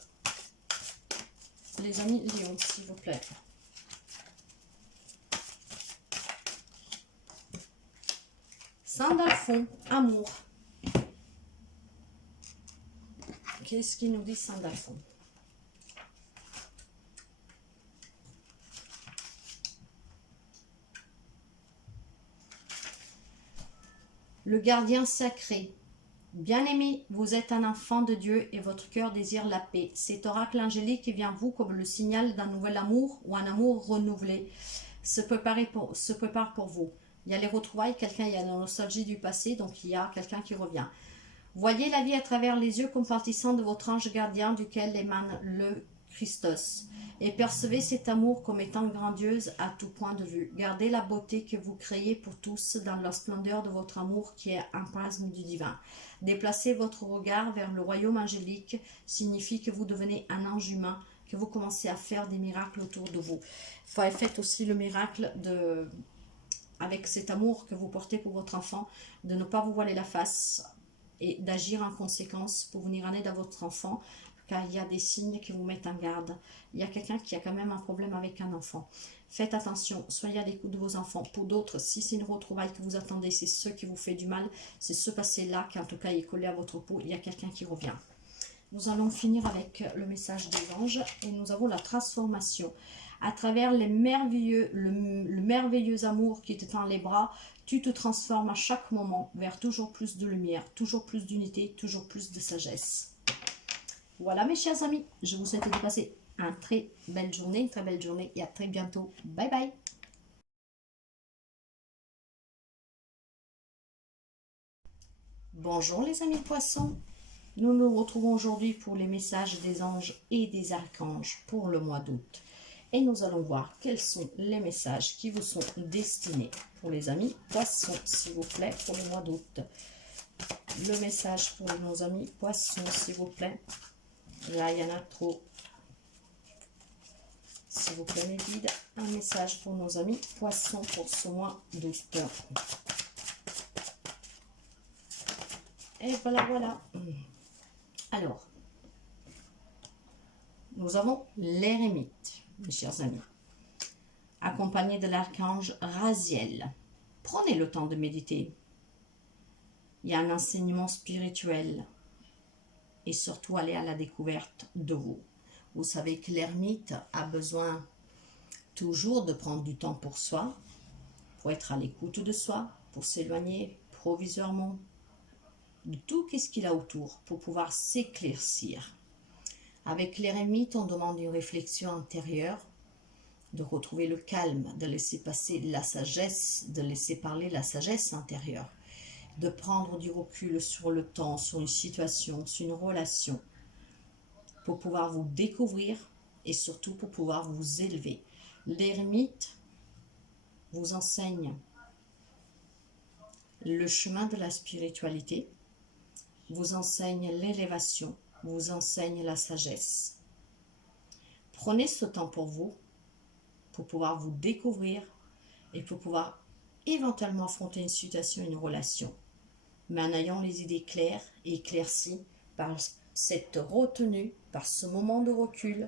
Les amis Lion, s'il vous plaît. Saint-Dalphon, amour. Qu'est-ce qu'il nous dit Saint-Dalphon? Le gardien sacré. Bien-aimé, vous êtes un enfant de Dieu et votre cœur désire la paix. Cet oracle angélique qui vient à vous comme le signal d'un nouvel amour ou un amour renouvelé se prépare pour vous. Il y a les retrouvailles, quelqu'un, il y a la nostalgie du passé, donc il y a quelqu'un qui revient. Voyez la vie à travers les yeux compatissants de votre ange gardien duquel émane le Christos. Et percevez cet amour comme étant grandiose à tout point de vue. Gardez la beauté que vous créez pour tous dans la splendeur de votre amour qui est un prisme du divin. Déplacez votre regard vers le royaume angélique signifie que vous devenez un ange humain, que vous commencez à faire des miracles autour de vous. Faites aussi le miracle avec cet amour que vous portez pour votre enfant, de ne pas vous voiler la face et d'agir en conséquence pour venir en aide à votre enfant, car il y a des signes qui vous mettent en garde. Il y a quelqu'un qui a quand même un problème avec un enfant. Faites attention, soyez à l'écoute de vos enfants. Pour d'autres, si c'est une retrouvaille que vous attendez, c'est ce qui vous fait du mal, c'est ce passé-là qui en tout cas est collé à votre peau, il y a quelqu'un qui revient. Nous allons finir avec le message des anges et nous avons la transformation. À travers le merveilleux amour qui te tend les bras, tu te transformes à chaque moment vers toujours plus de lumière, toujours plus d'unité, toujours plus de sagesse. Voilà mes chers amis, je vous souhaite de passer une très belle journée et à très bientôt. Bye bye. Bonjour les amis poissons. Nous nous retrouvons aujourd'hui pour les messages des anges et des archanges pour le mois d'août. Et nous allons voir quels sont les messages qui vous sont destinés pour les amis poissons, s'il vous plaît, pour le mois d'août. Le message pour nos amis poissons, s'il vous plaît. Là, il y en a trop. S'il vous plaît, mes guides, un message pour nos amis poissons pour ce mois d'août. Et voilà, voilà. Alors, nous avons l'Érémite, mes chers amis, accompagné de l'archange Raziel. Prenez le temps de méditer. Il y a un enseignement spirituel et surtout allez à la découverte de vous. Vous savez que l'ermite a besoin toujours de prendre du temps pour soi, pour être à l'écoute de soi, pour s'éloigner provisoirement de tout ce qu'il a autour, pour pouvoir s'éclaircir. Avec l'ermite, on demande une réflexion intérieure, de retrouver le calme, de laisser passer la sagesse, de laisser parler la sagesse intérieure, de prendre du recul sur le temps, sur une situation, sur une relation, pour pouvoir vous découvrir et surtout pour pouvoir vous élever. L'ermite vous enseigne le chemin de la spiritualité, vous enseigne l'élévation, vous enseigne la sagesse. Prenez ce temps pour vous, pour pouvoir vous découvrir et pour pouvoir éventuellement affronter une situation, une relation, mais en ayant les idées claires et éclaircies par cette retenue, par ce moment de recul,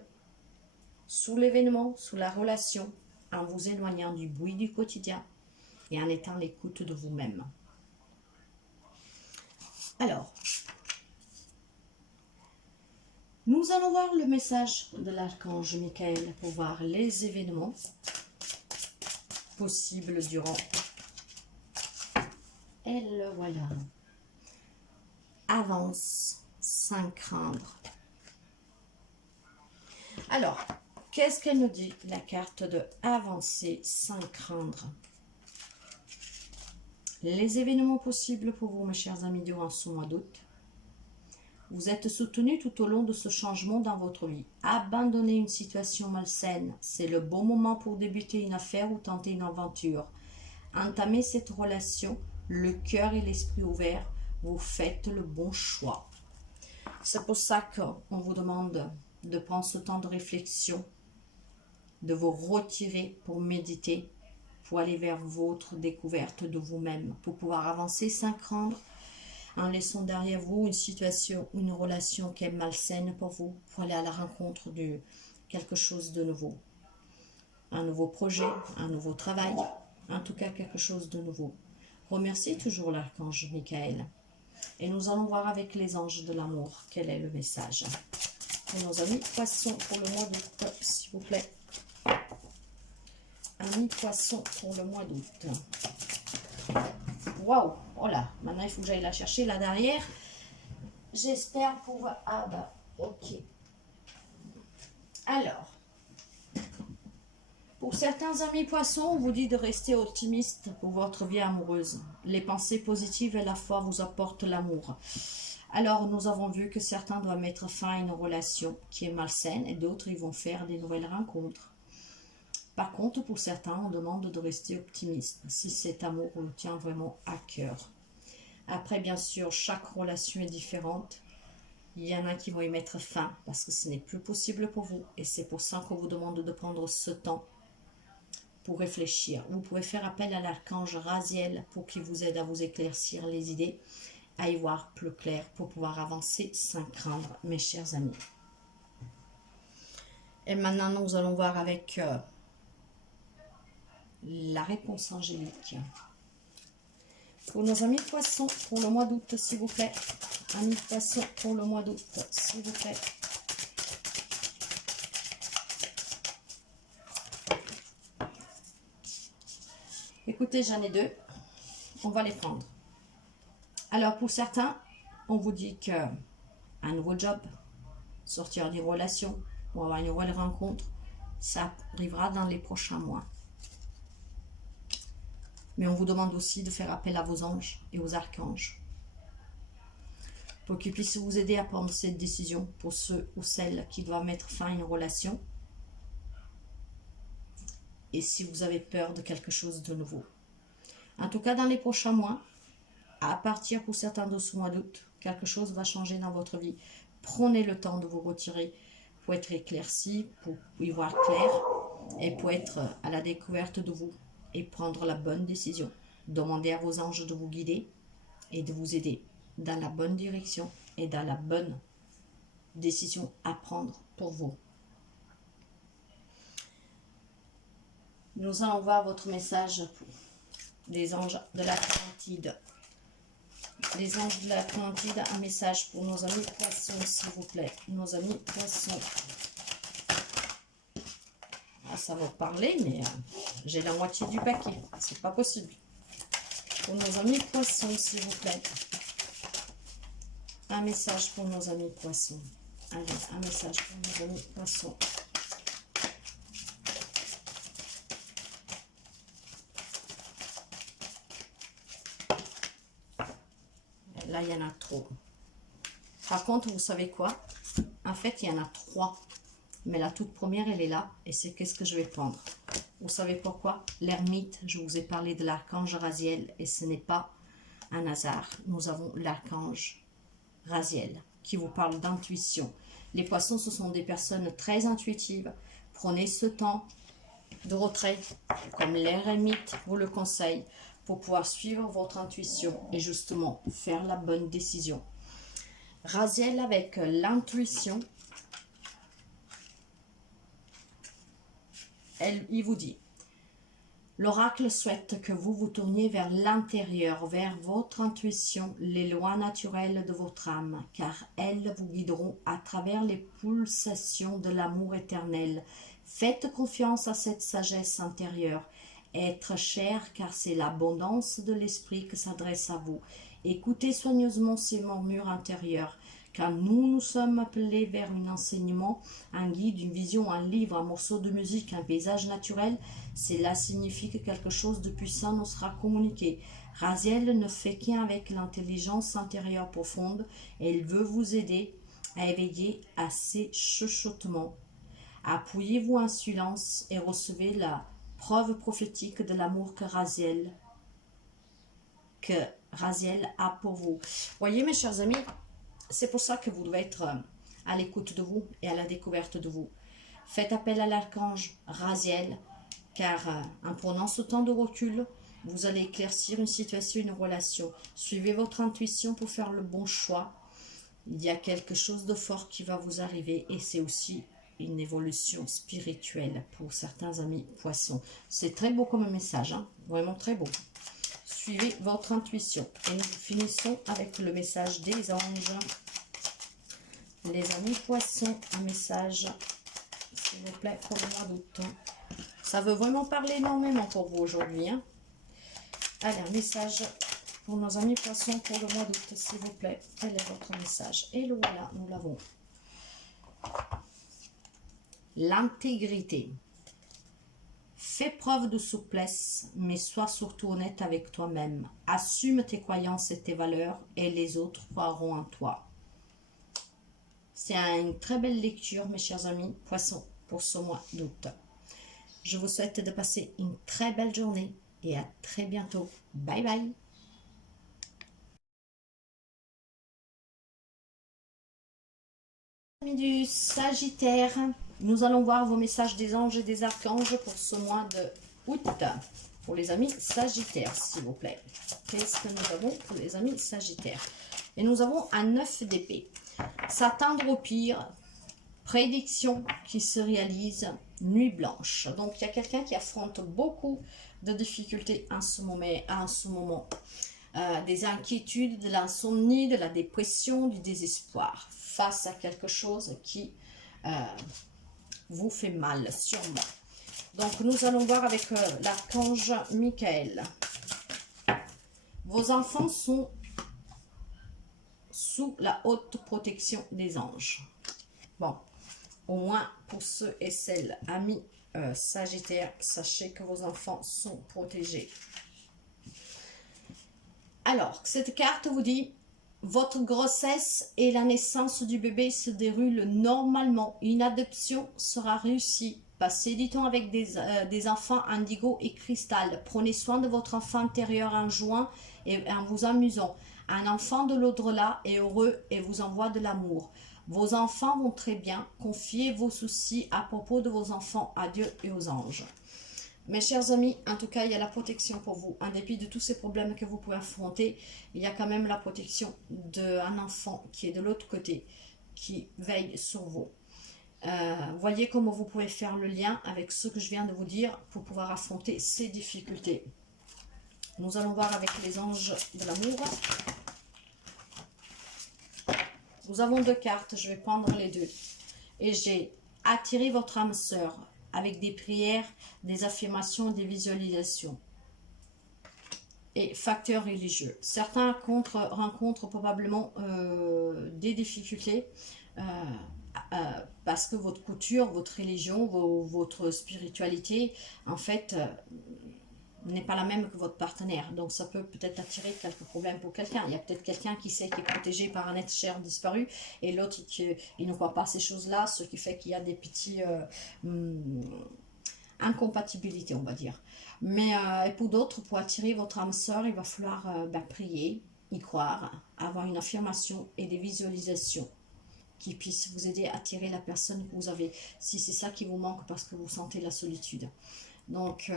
sous l'événement, sous la relation, en vous éloignant du bruit du quotidien et en étant à l'écoute de vous-même. Alors, nous allons voir le message de l'archange Michael pour voir les événements possibles durant. Et le voilà. Avance sans craindre. Alors, qu'est-ce qu'elle nous dit, la carte de avancer sans craindre? Les événements possibles pour vous, mes chers amis, durant ce mois d'août. Vous êtes soutenus tout au long de ce changement dans votre vie. Abandonnez une situation malsaine. C'est le bon moment pour débuter une affaire ou tenter une aventure. Entamez cette relation, le cœur et l'esprit ouverts. Vous faites le bon choix. C'est pour ça qu'on vous demande de prendre ce temps de réflexion, de vous retirer pour méditer, pour aller vers votre découverte de vous-même, pour pouvoir avancer sans craindre, en laissant derrière vous une situation, une relation qui est malsaine pour vous, pour aller à la rencontre de quelque chose de nouveau. Un nouveau projet, un nouveau travail, en tout cas quelque chose de nouveau. Remerciez toujours l'archange Michael. Et nous allons voir avec les anges de l'amour quel est le message. Pour nos amis poissons pour le mois d'août, s'il vous plaît. Amis poissons pour le mois d'août. Waouh! Oh là, maintenant il faut que j'aille la chercher là derrière. J'espère pouvoir... Ah bah, ok. Alors, pour certains amis poissons, on vous dit de rester optimiste pour votre vie amoureuse. Les pensées positives et la foi vous apportent l'amour. Alors, nous avons vu que certains doivent mettre fin à une relation qui est malsaine et d'autres, ils vont faire des nouvelles rencontres. Par contre, pour certains, on demande de rester optimiste si cet amour vous tient vraiment à cœur. Après, bien sûr, chaque relation est différente. Il y en a qui vont y mettre fin parce que ce n'est plus possible pour vous. Et c'est pour ça qu'on vous demande de prendre ce temps pour réfléchir. Vous pouvez faire appel à l'archange Raziel pour qu'il vous aide à vous éclaircir les idées, à y voir plus clair pour pouvoir avancer sans craindre, mes chers amis. Et maintenant, nous allons voir avec la réponse angélique. Pour nos amis poissons, pour le mois d'août, s'il vous plaît. Amis poissons, pour le mois d'août, s'il vous plaît. Écoutez, j'en ai deux. On va les prendre. Alors, pour certains, on vous dit qu'un nouveau job, sortir des relations ou avoir une nouvelle rencontre, ça arrivera dans les prochains mois. Mais on vous demande aussi de faire appel à vos anges et aux archanges pour qu'ils puissent vous aider à prendre cette décision pour ceux ou celles qui doivent mettre fin à une relation. Et si vous avez peur de quelque chose de nouveau. En tout cas, dans les prochains mois, à partir pour certains de ce mois d'août, quelque chose va changer dans votre vie. Prenez le temps de vous retirer pour être éclairci, pour y voir clair et pour être à la découverte de vous et prendre la bonne décision. Demandez à vos anges de vous guider et de vous aider dans la bonne direction et dans la bonne décision à prendre pour vous. Nous allons voir votre message pour les anges de l'Atlantide. Les anges de l'Atlantide, un message pour nos amis poissons, s'il vous plaît. Nos amis poissons. Ah, ça va parler, mais j'ai la moitié du paquet. C'est pas possible. Pour nos amis poissons, s'il vous plaît. Un message pour nos amis poissons. Allez, un message pour nos amis poissons. Là, il y en a trop. Par contre, vous savez quoi? En fait, il y en a trois. Mais la toute première, elle est là. Et c'est qu'est-ce que je vais prendre. Vous savez pourquoi? L'ermite, je vous ai parlé de l'archange Raziel. Et ce n'est pas un hasard. Nous avons l'archange Raziel qui vous parle d'intuition. Les poissons, ce sont des personnes très intuitives. Prenez ce temps de retrait, comme l'ermite vous le conseille, pour pouvoir suivre votre intuition et justement faire la bonne décision. Raziel avec l'intuition, il vous dit, l'oracle souhaite que vous vous tourniez vers l'intérieur, vers votre intuition, les lois naturelles de votre âme, car elles vous guideront à travers les pulsations de l'amour éternel. Faites confiance à cette sagesse intérieure. Être cher, car c'est l'abondance de l'esprit qui s'adresse à vous. Écoutez soigneusement ces murmures intérieurs, car nous sommes appelés vers un enseignement, un guide, une vision, un livre, un morceau de musique, un paysage naturel. Cela signifie que quelque chose de puissant nous sera communiqué. Raziel ne fait qu'un avec l'intelligence intérieure profonde, et elle veut vous aider à éveiller à ces chuchotements. Appuyez-vous en silence et recevez la preuve prophétique de l'amour que Raziel a pour vous. Voyez, mes chers amis, c'est pour ça que vous devez être à l'écoute de vous et à la découverte de vous. Faites appel à l'archange Raziel, car en prenant ce temps de recul, vous allez éclaircir une situation, une relation. Suivez votre intuition pour faire le bon choix. Il y a quelque chose de fort qui va vous arriver et c'est aussi une évolution spirituelle pour certains amis poissons. C'est très beau comme message, hein? Vraiment très beau. Suivez votre intuition. Et nous finissons avec le message des anges. Les amis poissons, un message, s'il vous plaît, pour le mois d'août. Ça veut vraiment parler énormément pour vous aujourd'hui, hein? Allez, un message Pour nos amis poissons, pour le mois d'août, s'il vous plaît, quel est votre message? Et le voilà, nous l'avons. L'intégrité. Fais preuve de souplesse, mais sois surtout honnête avec toi-même. Assume tes croyances et tes valeurs, et les autres croiront en toi. C'est une très belle lecture, mes chers amis poissons, pour ce mois d'août. Je vous souhaite de passer une très belle journée et à très bientôt. Bye bye. Amis du Sagittaire, nous allons voir vos messages des anges et des archanges pour ce mois de août. Pour les amis Sagittaires, s'il vous plaît. Qu'est-ce que nous avons pour les amis Sagittaires? Et nous avons un 9 d'épée. S'attendre au pire, prédiction qui se réalise, nuit blanche. Donc, il y a quelqu'un qui affronte beaucoup de difficultés en ce moment. Des inquiétudes, de l'insomnie, de la dépression, du désespoir face à quelque chose qui vous fait mal, sûrement. Donc, nous allons voir avec l'archange Michael. Vos enfants sont sous la haute protection des anges. Bon, au moins pour ceux et celles, amis Sagittaires, sachez que vos enfants sont protégés. Alors, cette carte vous dit, votre grossesse et la naissance du bébé se déroulent normalement. Une adoption sera réussie. Passez du temps avec des enfants indigo et cristal. Prenez soin de votre enfant intérieur en jouant et en vous amusant. Un enfant de l'au-delà est heureux et vous envoie de l'amour. Vos enfants vont très bien. Confiez vos soucis à propos de vos enfants à Dieu et aux anges. Mes chers amis, en tout cas, il y a la protection pour vous. En dépit de tous ces problèmes que vous pouvez affronter, il y a quand même la protection d'un enfant qui est de l'autre côté, qui veille sur vous. Voyez comment vous pouvez faire le lien avec ce que je viens de vous dire pour pouvoir affronter ces difficultés. Nous allons voir avec les anges de l'amour. Nous avons deux cartes, je vais prendre les deux. Et j'ai attiré votre âme sœur avec des prières, des affirmations, des visualisations. Et facteurs religieux. Certains rencontrent probablement des difficultés parce que votre couture, votre religion, votre spiritualité, en fait, n'est pas la même que votre partenaire. Donc, ça peut peut-être attirer quelques problèmes pour quelqu'un. Il y a peut-être quelqu'un qui sait qu'il est protégé par un être cher disparu et l'autre, il ne croit pas à ces choses-là, ce qui fait qu'il y a des petits incompatibilités, on va dire. Mais et pour d'autres, pour attirer votre âme sœur, il va falloir prier, y croire, avoir une affirmation et des visualisations qui puissent vous aider à attirer la personne que vous avez, si c'est ça qui vous manque parce que vous sentez la solitude. Donc,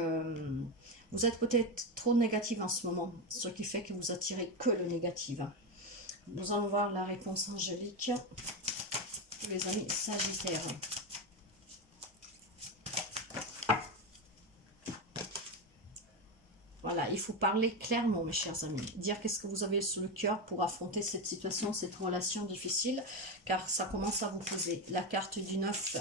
vous êtes peut-être trop négative en ce moment, ce qui fait que vous attirez que le négatif. Nous allons voir la réponse angélique pour les amis Sagittaires. Voilà, il faut parler clairement, mes chers amis. Dire qu'est-ce que vous avez sur le cœur pour affronter cette situation, cette relation difficile, car ça commence à vous peser. La carte du 9,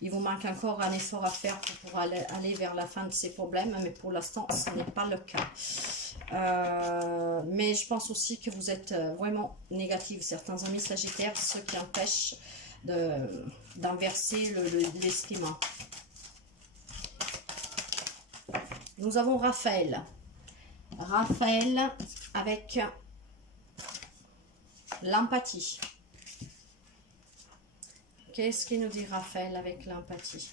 il vous manque encore un effort à faire pour pouvoir aller vers la fin de ces problèmes, mais pour l'instant, ce n'est pas le cas. Mais je pense aussi que vous êtes vraiment négatifs, certains amis Sagittaires, ce qui empêche d'inverser l'esquima. Nous avons Raphaël. Raphaël avec l'empathie. Qu'est-ce qu'il nous dit Raphaël avec l'empathie?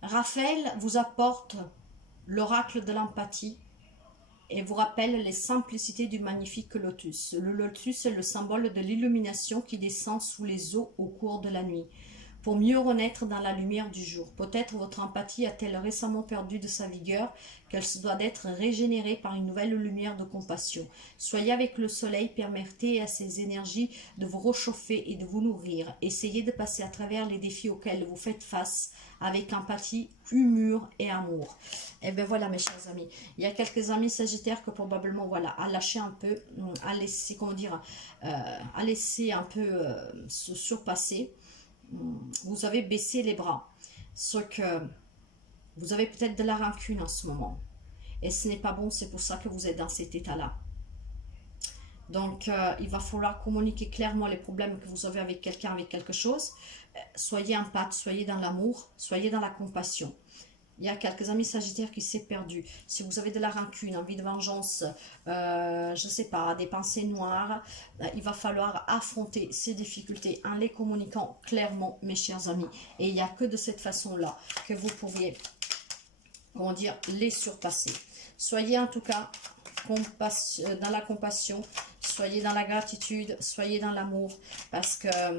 Raphaël vous apporte l'oracle de l'empathie et vous rappelle les simplicités du magnifique lotus. Le lotus est le symbole de l'illumination qui descend sous les eaux au cours de la nuit, pour mieux renaître dans la lumière du jour. Peut-être votre empathie a-t-elle récemment perdu de sa vigueur, qu'elle se doit d'être régénérée par une nouvelle lumière de compassion. Soyez avec le soleil, permettez à ces énergies de vous réchauffer et de vous nourrir. Essayez de passer à travers les défis auxquels vous faites face avec empathie, humour et amour. Et bien voilà mes chers amis, il y a quelques amis Sagittaires que probablement voilà, à lâcher un peu, à laisser, comment dire, à laisser un peu se surpasser. Vous avez baissé les bras, ce que vous avez peut-être de la rancune en ce moment Et ce n'est pas bon, c'est pour ça que vous êtes dans cet état-là. Donc, il va falloir communiquer clairement les problèmes que vous avez avec quelqu'un, avec quelque chose. Soyez empathe, soyez dans l'amour, soyez dans la compassion. Il y a quelques amis sagittaires qui s'est perdu. Si vous avez de la rancune, envie de vengeance, je ne sais pas, des pensées noires, il va falloir affronter ces difficultés en les communiquant clairement, mes chers amis. Et il n'y a que de cette façon-là que vous pourriez, comment dire, les surpasser. Soyez en tout cas dans la compassion, soyez dans la gratitude, soyez dans l'amour, parce que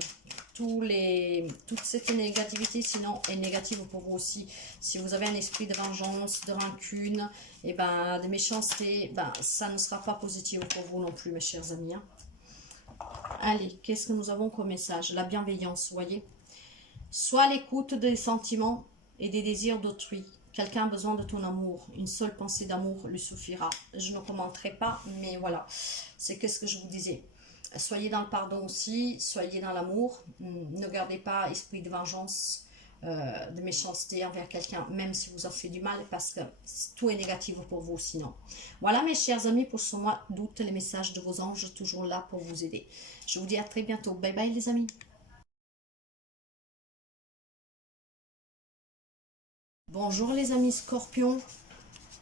toute cette négativité sinon est négative pour vous aussi. Si vous avez un esprit de vengeance, de rancune, et ben de méchanceté, ben ça ne sera pas positif pour vous non plus, mes chers amis. Hein. Allez, qu'est-ce que nous avons comme message? La bienveillance, vous voyez. Sois à l'écoute des sentiments et des désirs d'autrui. Quelqu'un a besoin de ton amour. Une seule pensée d'amour lui suffira. Je ne commenterai pas, mais voilà. C'est ce que je vous disais. Soyez dans le pardon aussi. Soyez dans l'amour. Ne gardez pas esprit de vengeance, de méchanceté envers quelqu'un, même si vous a fait du mal, parce que tout est négatif pour vous sinon. Voilà mes chers amis, pour ce mois d'août, les messages de vos anges, toujours là pour vous aider. Je vous dis à très bientôt. Bye bye les amis. Bonjour les amis scorpions,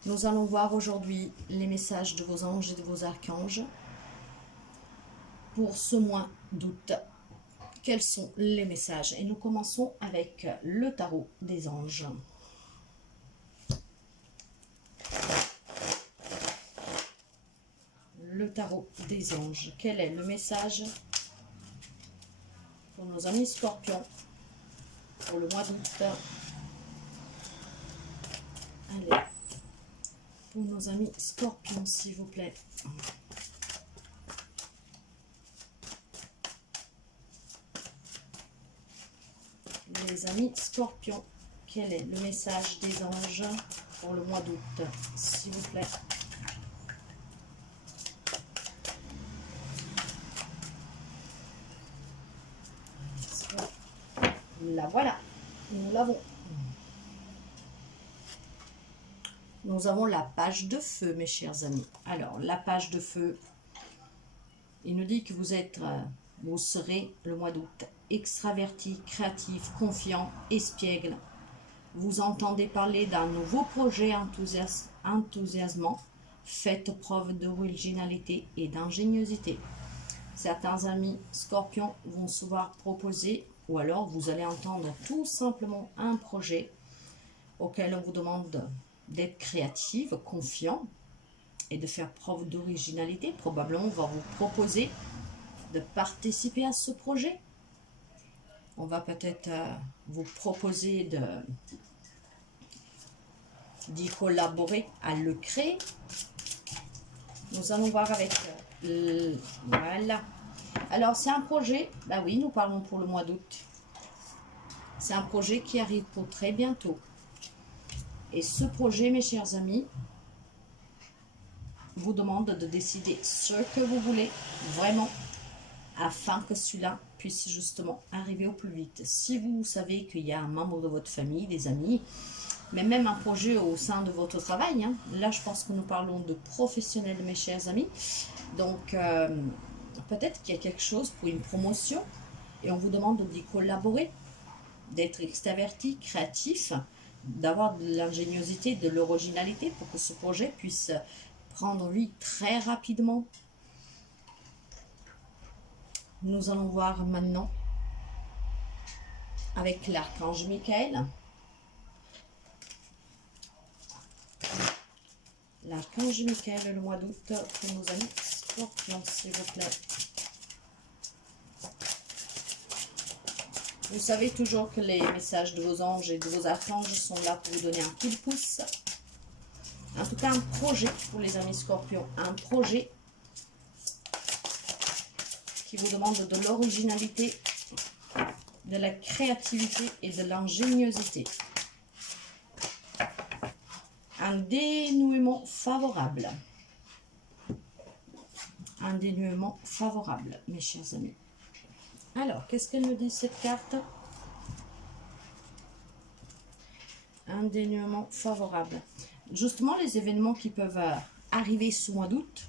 nous allons voir aujourd'hui les messages de vos anges et de vos archanges pour ce mois d'août. Quels sont les messages? Et nous commençons avec le tarot des anges. Le tarot des anges, quel est le message pour nos amis scorpions pour le mois d'août? Allez, pour nos amis scorpions, s'il vous plaît. Les amis scorpions, quel est le message des anges pour le mois d'août, s'il vous plaît? La voilà, nous l'avons. Nous avons la page de feu, mes chers amis. Alors, la page de feu, il nous dit que vous serez le mois d'août extraverti, créatif, confiant, espiègle. Vous entendez parler d'un nouveau projet enthousiasmant. Faites preuve d'originalité et d'ingéniosité. Certains amis scorpions vont se voir proposer, ou alors vous allez entendre tout simplement un projet auquel on vous demande d'être créative, confiant et de faire preuve d'originalité. Probablement, on va vous proposer de participer à ce projet. On va peut-être vous proposer d'y collaborer, à le créer. Nous allons voir avec... voilà. Alors, c'est un projet... Bah oui, nous parlons pour le mois d'août. C'est un projet qui arrive pour très bientôt. Et ce projet, mes chers amis, vous demande de décider ce que vous voulez vraiment afin que celui-là puisse justement arriver au plus vite. Si vous savez qu'il y a un membre de votre famille, des amis, mais même un projet au sein de votre travail, hein, là je pense que nous parlons de professionnels, mes chers amis, donc peut-être qu'il y a quelque chose pour une promotion et on vous demande d'y collaborer, d'être extraverti, créatif, d'avoir de l'ingéniosité, de l'originalité pour que ce projet puisse prendre vie très rapidement. Nous allons voir maintenant avec l'archange Michael. L'archange Michael le mois d'août pour nos amis scorpions, s'il vous plaît. Vous savez toujours que les messages de vos anges et de vos archanges sont là pour vous donner un coup de pouce. En tout cas, un projet pour les amis scorpions. Un projet qui vous demande de l'originalité, de la créativité et de l'ingéniosité. Un dénouement favorable. Un dénouement favorable, mes chers amis. Alors, qu'est-ce qu'elle nous dit cette carte? Un dénouement favorable. justement les événements qui peuvent arriver ce mois d'août.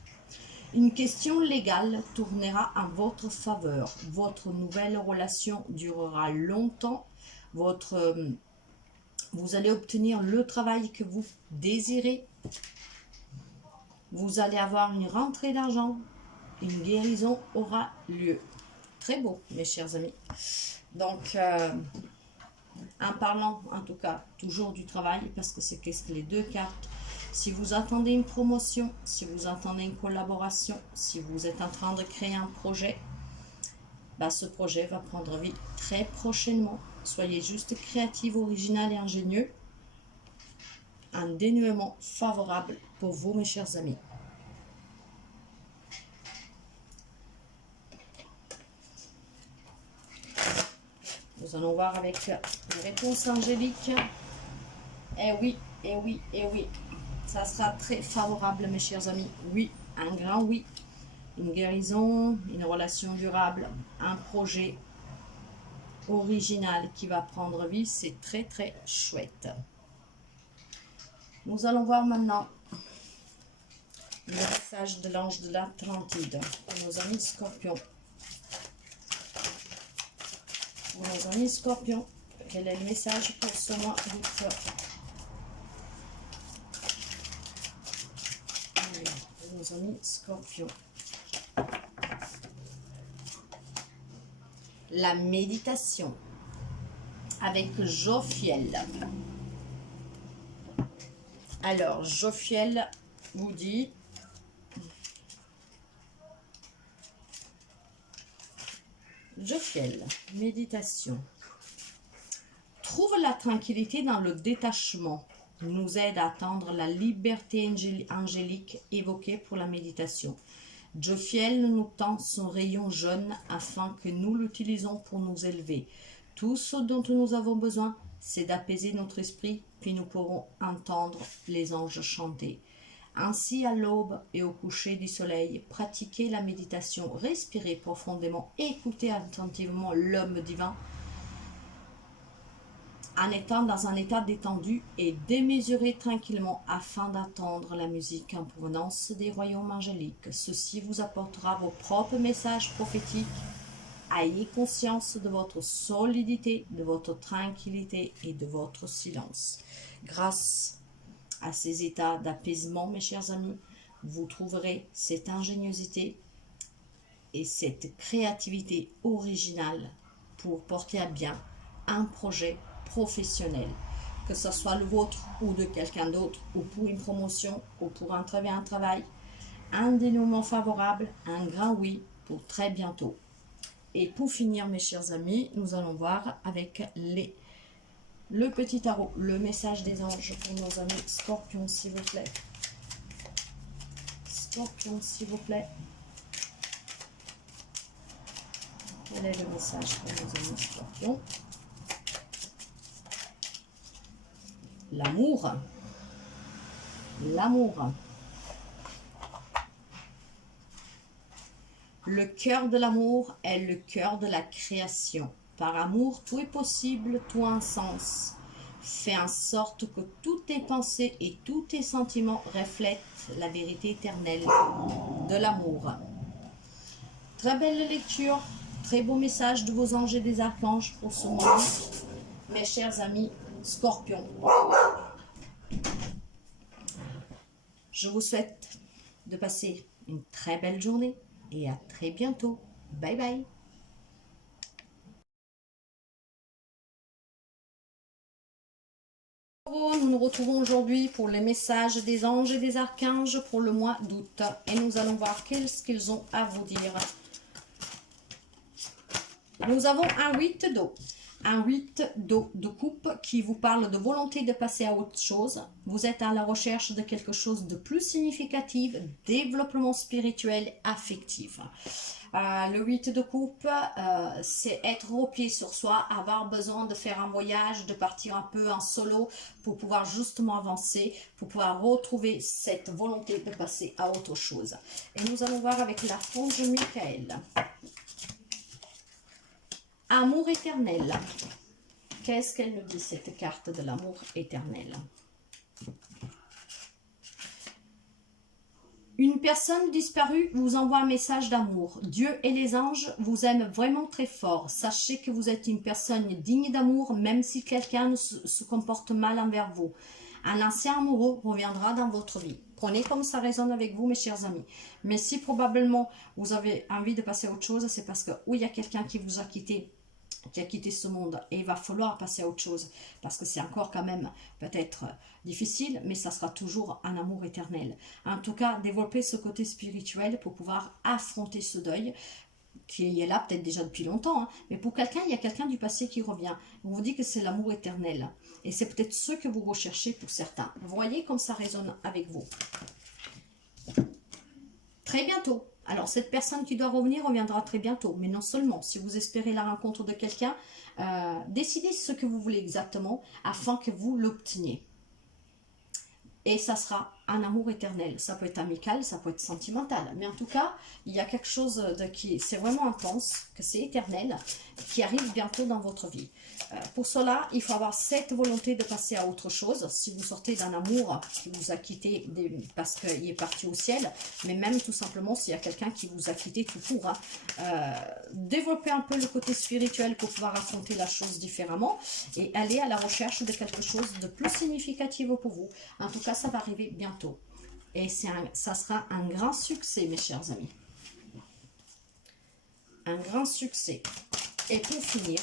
Une question légale tournera en votre faveur. Votre nouvelle relation durera longtemps. Vous allez obtenir le travail que vous désirez. Vous allez avoir une rentrée d'argent. Une guérison aura lieu. Très beau, mes chers amis. Donc, en parlant, en tout cas, toujours du travail, parce que c'est les deux cartes. Si vous attendez une promotion, si vous attendez une collaboration, si vous êtes en train de créer un projet, bah, ce projet va prendre vie très prochainement. Soyez juste créatif, original et ingénieux. Un dénouement favorable pour vous, mes chers amis. Nous allons voir avec les réponses angéliques. Eh oui, eh oui, eh oui. Ça sera très favorable, mes chers amis. Oui, un grand oui. Une guérison, une relation durable, un projet original qui va prendre vie. C'est très, très chouette. Nous allons voir maintenant le message de l'ange de l'Atlantide pour nos amis scorpions. Pour nos amis scorpions, quel est le message pour ce mois d'août? Pour nos amis scorpions. La méditation avec Jophiel. Alors, Jophiel vous dit... Jophiel, méditation. Trouve la tranquillité dans le détachement. Nous aide à atteindre la liberté angélique évoquée pour la méditation. Jophiel nous tend son rayon jaune afin que nous l'utilisons pour nous élever. Tout ce dont nous avons besoin, c'est d'apaiser notre esprit, puis nous pourrons entendre les anges chanter. Ainsi, à l'aube et au coucher du soleil, pratiquez la méditation, respirez profondément, écoutez attentivement l'homme divin en étant dans un état détendu et démesuré tranquillement afin d'attendre la musique en provenance des royaumes angéliques. Ceci vous apportera vos propres messages prophétiques. Ayez conscience de votre solidité, de votre tranquillité et de votre silence. Grâce à ces états d'apaisement, mes chers amis, vous trouverez cette ingéniosité et cette créativité originale pour porter à bien un projet professionnel, que ce soit le vôtre ou de quelqu'un d'autre, ou pour une promotion, ou pour un travail, un dénouement favorable, un grand oui pour très bientôt. Et pour finir, mes chers amis, nous allons voir avec le petit tarot, le message des anges pour nos amis scorpions, s'il vous plaît. Scorpions, s'il vous plaît. Quel est le message pour nos amis scorpions? L'amour. L'amour. Le cœur de l'amour est le cœur de la création. Par amour, tout est possible, tout a un sens. Fais en sorte que toutes tes pensées et tous tes sentiments reflètent la vérité éternelle de l'amour. Très belle lecture, très beau message de vos anges et des archanges pour ce mois. Mes chers amis scorpions, je vous souhaite de passer une très belle journée et à très bientôt. Bye bye. Nous nous retrouvons aujourd'hui pour les messages des anges et des archanges pour le mois d'août. Et nous allons voir qu'est-ce qu'ils ont à vous dire. Nous avons un 8 d'eau. Un 8 d'eau de coupe qui vous parle de volonté de passer à autre chose. Vous êtes à la recherche de quelque chose de plus significatif, développement spirituel, affectif. Le 8 de coupe, c'est être replié sur soi, avoir besoin de faire un voyage, de partir un peu en solo pour pouvoir justement avancer, pour pouvoir retrouver cette volonté de passer à autre chose. Et nous allons voir avec l'archange Michael. Amour éternel. Qu'est-ce qu'elle nous dit, cette carte de l'amour éternel? personne disparue vous envoie un message d'amour. Dieu et les anges vous aiment vraiment très fort. Sachez que vous êtes une personne digne d'amour, même si quelqu'un se comporte mal envers vous. Un ancien amoureux reviendra dans votre vie. Prenez comme ça résonne avec vous, mes chers amis. Mais si probablement vous avez envie de passer à autre chose, c'est parce que il y a quelqu'un qui vous a quitté, qui a quitté ce monde, et il va falloir passer à autre chose, parce que c'est encore quand même peut-être difficile, mais ça sera toujours un amour éternel. En tout cas, développer ce côté spirituel pour pouvoir affronter ce deuil, qui est là peut-être déjà depuis longtemps, hein, mais pour quelqu'un, il y a quelqu'un du passé qui revient. On vous dit que c'est l'amour éternel, et c'est peut-être ce que vous recherchez pour certains. Vous voyez comme ça résonne avec vous. Très bientôt. Alors, cette personne qui doit revenir reviendra très bientôt. Mais non seulement, si vous espérez la rencontre de quelqu'un, décidez ce que vous voulez exactement afin que vous l'obteniez. Et ça sera un amour éternel. Ça peut être amical, ça peut être sentimental. Mais en tout cas, il y a quelque chose qui c'est vraiment intense, que c'est éternel, qui arrive bientôt dans votre vie. Pour cela, il faut avoir cette volonté de passer à autre chose. Si vous sortez d'un amour qui vous a quitté parce qu'il est parti au ciel, mais même tout simplement s'il y a quelqu'un qui vous a quitté tout court, développez un peu le côté spirituel pour pouvoir affronter la chose différemment et aller à la recherche de quelque chose de plus significatif pour vous. En tout cas, ça va arriver bientôt. Et ça sera un grand succès, mes chers amis. Un grand succès. Et pour finir,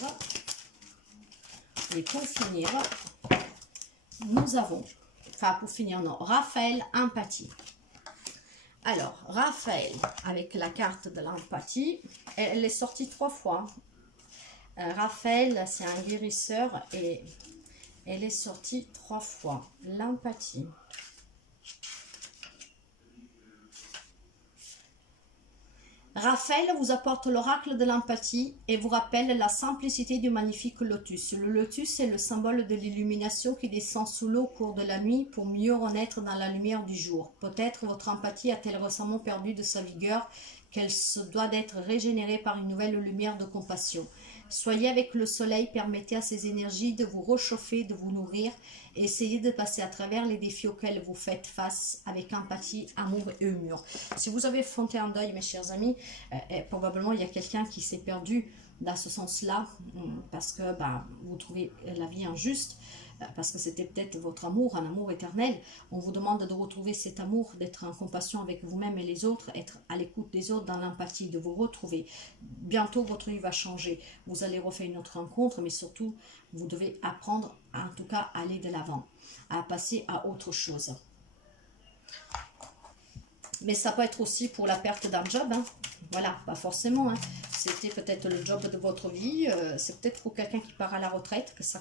nous avons, Raphaël, empathie. Alors, Raphaël, avec la carte de l'empathie, elle est sortie 3 fois. Raphaël, c'est un guérisseur et elle est sortie 3 fois. L'empathie. Raphaël vous apporte l'oracle de l'empathie et vous rappelle la simplicité du magnifique lotus. Le lotus est le symbole de l'illumination qui descend sous l'eau au cours de la nuit pour mieux renaître dans la lumière du jour. Peut-être votre empathie a-t-elle récemment perdu de sa vigueur, qu'elle se doit d'être régénérée par une nouvelle lumière de compassion. Soyez avec le soleil, permettez à ces énergies de vous réchauffer, de vous nourrir et essayez de passer à travers les défis auxquels vous faites face avec empathie, amour et humour. Si vous avez affronté un deuil, mes chers amis, probablement il y a quelqu'un qui s'est perdu dans ce sens-là parce que vous trouvez la vie injuste, parce que c'était peut-être votre amour, un amour éternel. On vous demande de retrouver cet amour, d'être en compassion avec vous-même et les autres, être à l'écoute des autres, dans l'empathie, de vous retrouver. Bientôt, votre vie va changer. Vous allez refaire une autre rencontre, mais surtout, vous devez apprendre, en tout cas, à aller de l'avant, à passer à autre chose. Mais ça peut être aussi pour la perte d'un job, hein. Voilà, pas forcément, hein. C'était peut-être le job de votre vie, c'est peut-être pour quelqu'un qui part à la retraite, que ça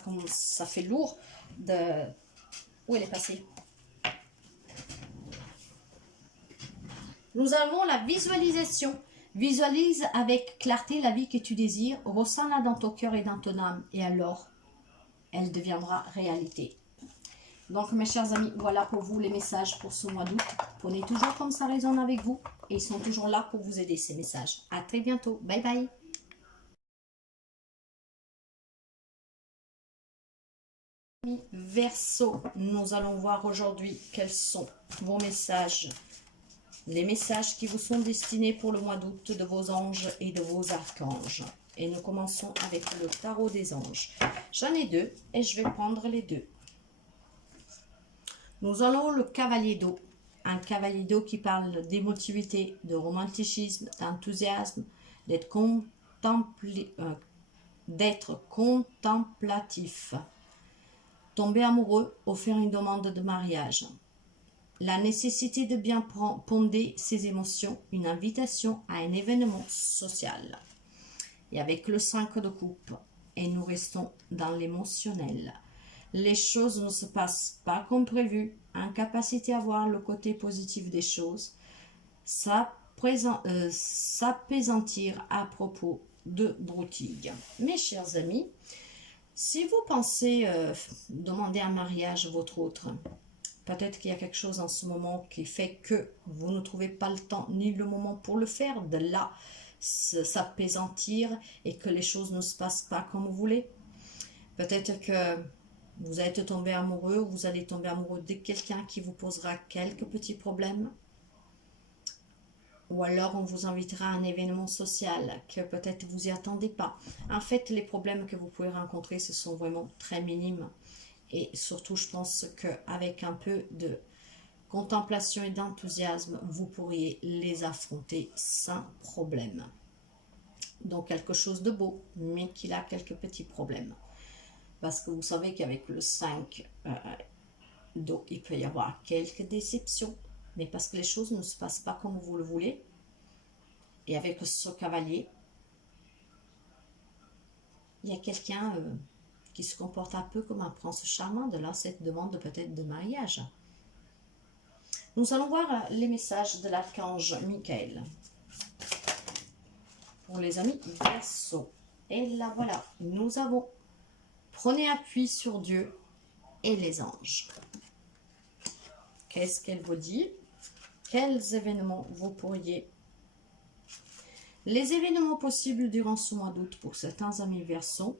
fait lourd de... Où elle est passée? Nous avons la visualisation. Visualise avec clarté la vie que tu désires, ressens-la dans ton cœur et dans ton âme, et alors, elle deviendra réalité. Donc, mes chers amis, voilà pour vous les messages pour ce mois d'août. Prenez toujours comme ça résonne avec vous. Et ils sont toujours là pour vous aider, ces messages. À très bientôt. Bye bye. Verseau, nous allons voir aujourd'hui quels sont vos messages. Les messages qui vous sont destinés pour le mois d'août de vos anges et de vos archanges. Et nous commençons avec le tarot des anges. J'en ai 2 et je vais prendre les 2. Nous allons le cavalier d'eau. Un cavalier d'eau qui parle d'émotivité, de romanticisme, d'enthousiasme, d'être contemplatif. Tomber amoureux ou faire une demande de mariage. La nécessité de bien ponder ses émotions, une invitation à un événement social. Et avec le 5 de coupe, et nous restons dans l'émotionnel. Les choses ne se passent pas comme prévu, incapacité à voir le côté positif des choses, s'apaisantir à propos de broutilles. Mes chers amis, si vous pensez demander un mariage à votre autre, peut-être qu'il y a quelque chose en ce moment qui fait que vous ne trouvez pas le temps ni le moment pour le faire, de là s'apaisantir et que les choses ne se passent pas comme vous voulez. Peut-être que vous êtes tombé amoureux ou vous allez tomber amoureux de quelqu'un qui vous posera quelques petits problèmes. Ou alors on vous invitera à un événement social que peut-être vous y attendez pas. En fait, les problèmes que vous pouvez rencontrer, ce sont vraiment très minimes. Et surtout, je pense qu'avec un peu de contemplation et d'enthousiasme, vous pourriez les affronter sans problème. Donc quelque chose de beau, mais qu'il a quelques petits problèmes. Parce que vous savez qu'avec le 5 d'eau, il peut y avoir quelques déceptions, mais parce que les choses ne se passent pas comme vous le voulez. Et avec ce cavalier, il y a quelqu'un qui se comporte un peu comme un prince charmant. De là, cette demande peut-être de mariage. Nous allons voir les messages de l'archange Michael pour les amis Verseau. Et là, voilà, nous avons prenez appui sur Dieu et les anges. Qu'est-ce qu'elle vous dit? Quels événements vous pourriez... Les événements possibles durant ce mois d'août pour certains amis Verseau.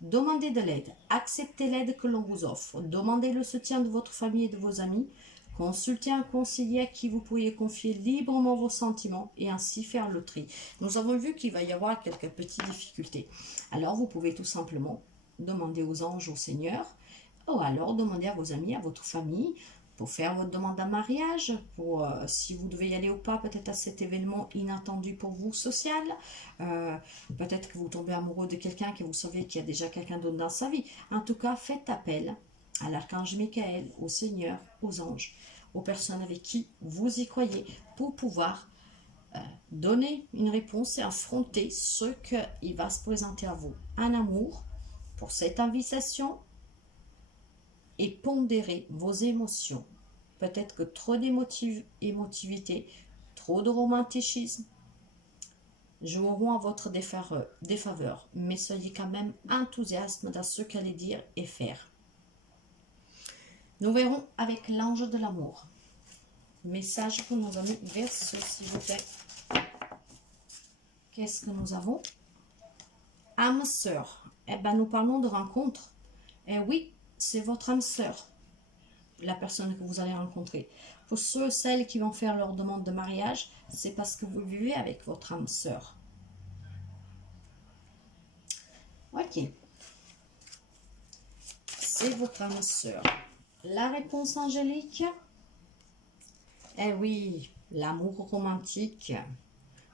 Demandez de l'aide. Acceptez l'aide que l'on vous offre. Demandez le soutien de votre famille et de vos amis. Consultez un conseiller à qui vous pourriez confier librement vos sentiments et ainsi faire le tri. Nous avons vu qu'il va y avoir quelques petites difficultés. Alors vous pouvez tout simplement demander aux anges, au Seigneur, ou alors demander à vos amis, à votre famille, pour faire votre demande en mariage, pour si vous devez y aller ou pas, peut-être à cet événement inattendu pour vous social, peut-être que vous tombez amoureux de quelqu'un que vous savez qu'il y a déjà quelqu'un d'autre dans sa vie. En tout cas, faites appel à l'archange Michael, au Seigneur, aux anges, aux personnes avec qui vous y croyez, pour pouvoir donner une réponse et affronter ce qu'il va se présenter à vous. Un amour pour cette invitation et pondérer vos émotions. Peut-être que trop d'émotivité, trop de romanticisme joueront à votre défaveur, mais soyez quand même enthousiaste dans ce qu'elle allait dire et faire. Nous verrons avec l'ange de l'amour. Message pour nos amis Verseau, s'il vous plaît. Qu'est-ce que nous avons? Âme sœur. Eh bien, nous parlons de rencontre. Eh oui, c'est votre âme sœur, la personne que vous allez rencontrer. Pour ceux et celles qui vont faire leur demande de mariage, c'est parce que vous vivez avec votre âme sœur. Ok. C'est votre âme sœur. La réponse angélique? Eh oui, l'amour romantique.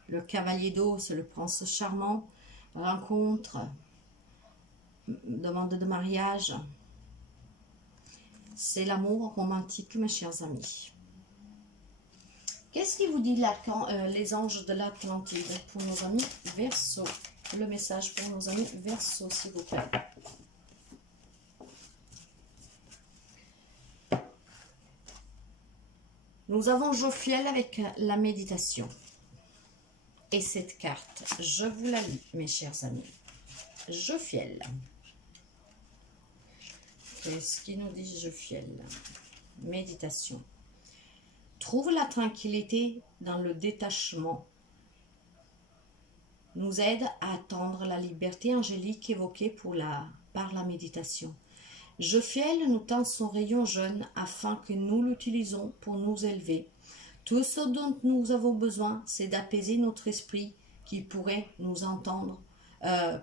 Le cavalier d'eau, c'est le prince charmant. Rencontre, demande de mariage. C'est l'amour romantique, mes chers amis. Qu'est-ce qui vous dit les anges de l'Atlantide pour nos amis Verseau? Le message pour nos amis Verseau, s'il vous plaît. Nous avons Jophiel avec la méditation. Et cette carte, je vous la lis, mes chers amis. Jophiel. Qu'est-ce qui nous dit Jophiel? Méditation. Trouve la tranquillité dans le détachement. Nous aide à attendre la liberté angélique évoquée par la méditation. Jophiel nous tend son rayon jeune afin que nous l'utilisons pour nous élever. Tout ce dont nous avons besoin, c'est d'apaiser notre esprit qui pourrait nous entendre.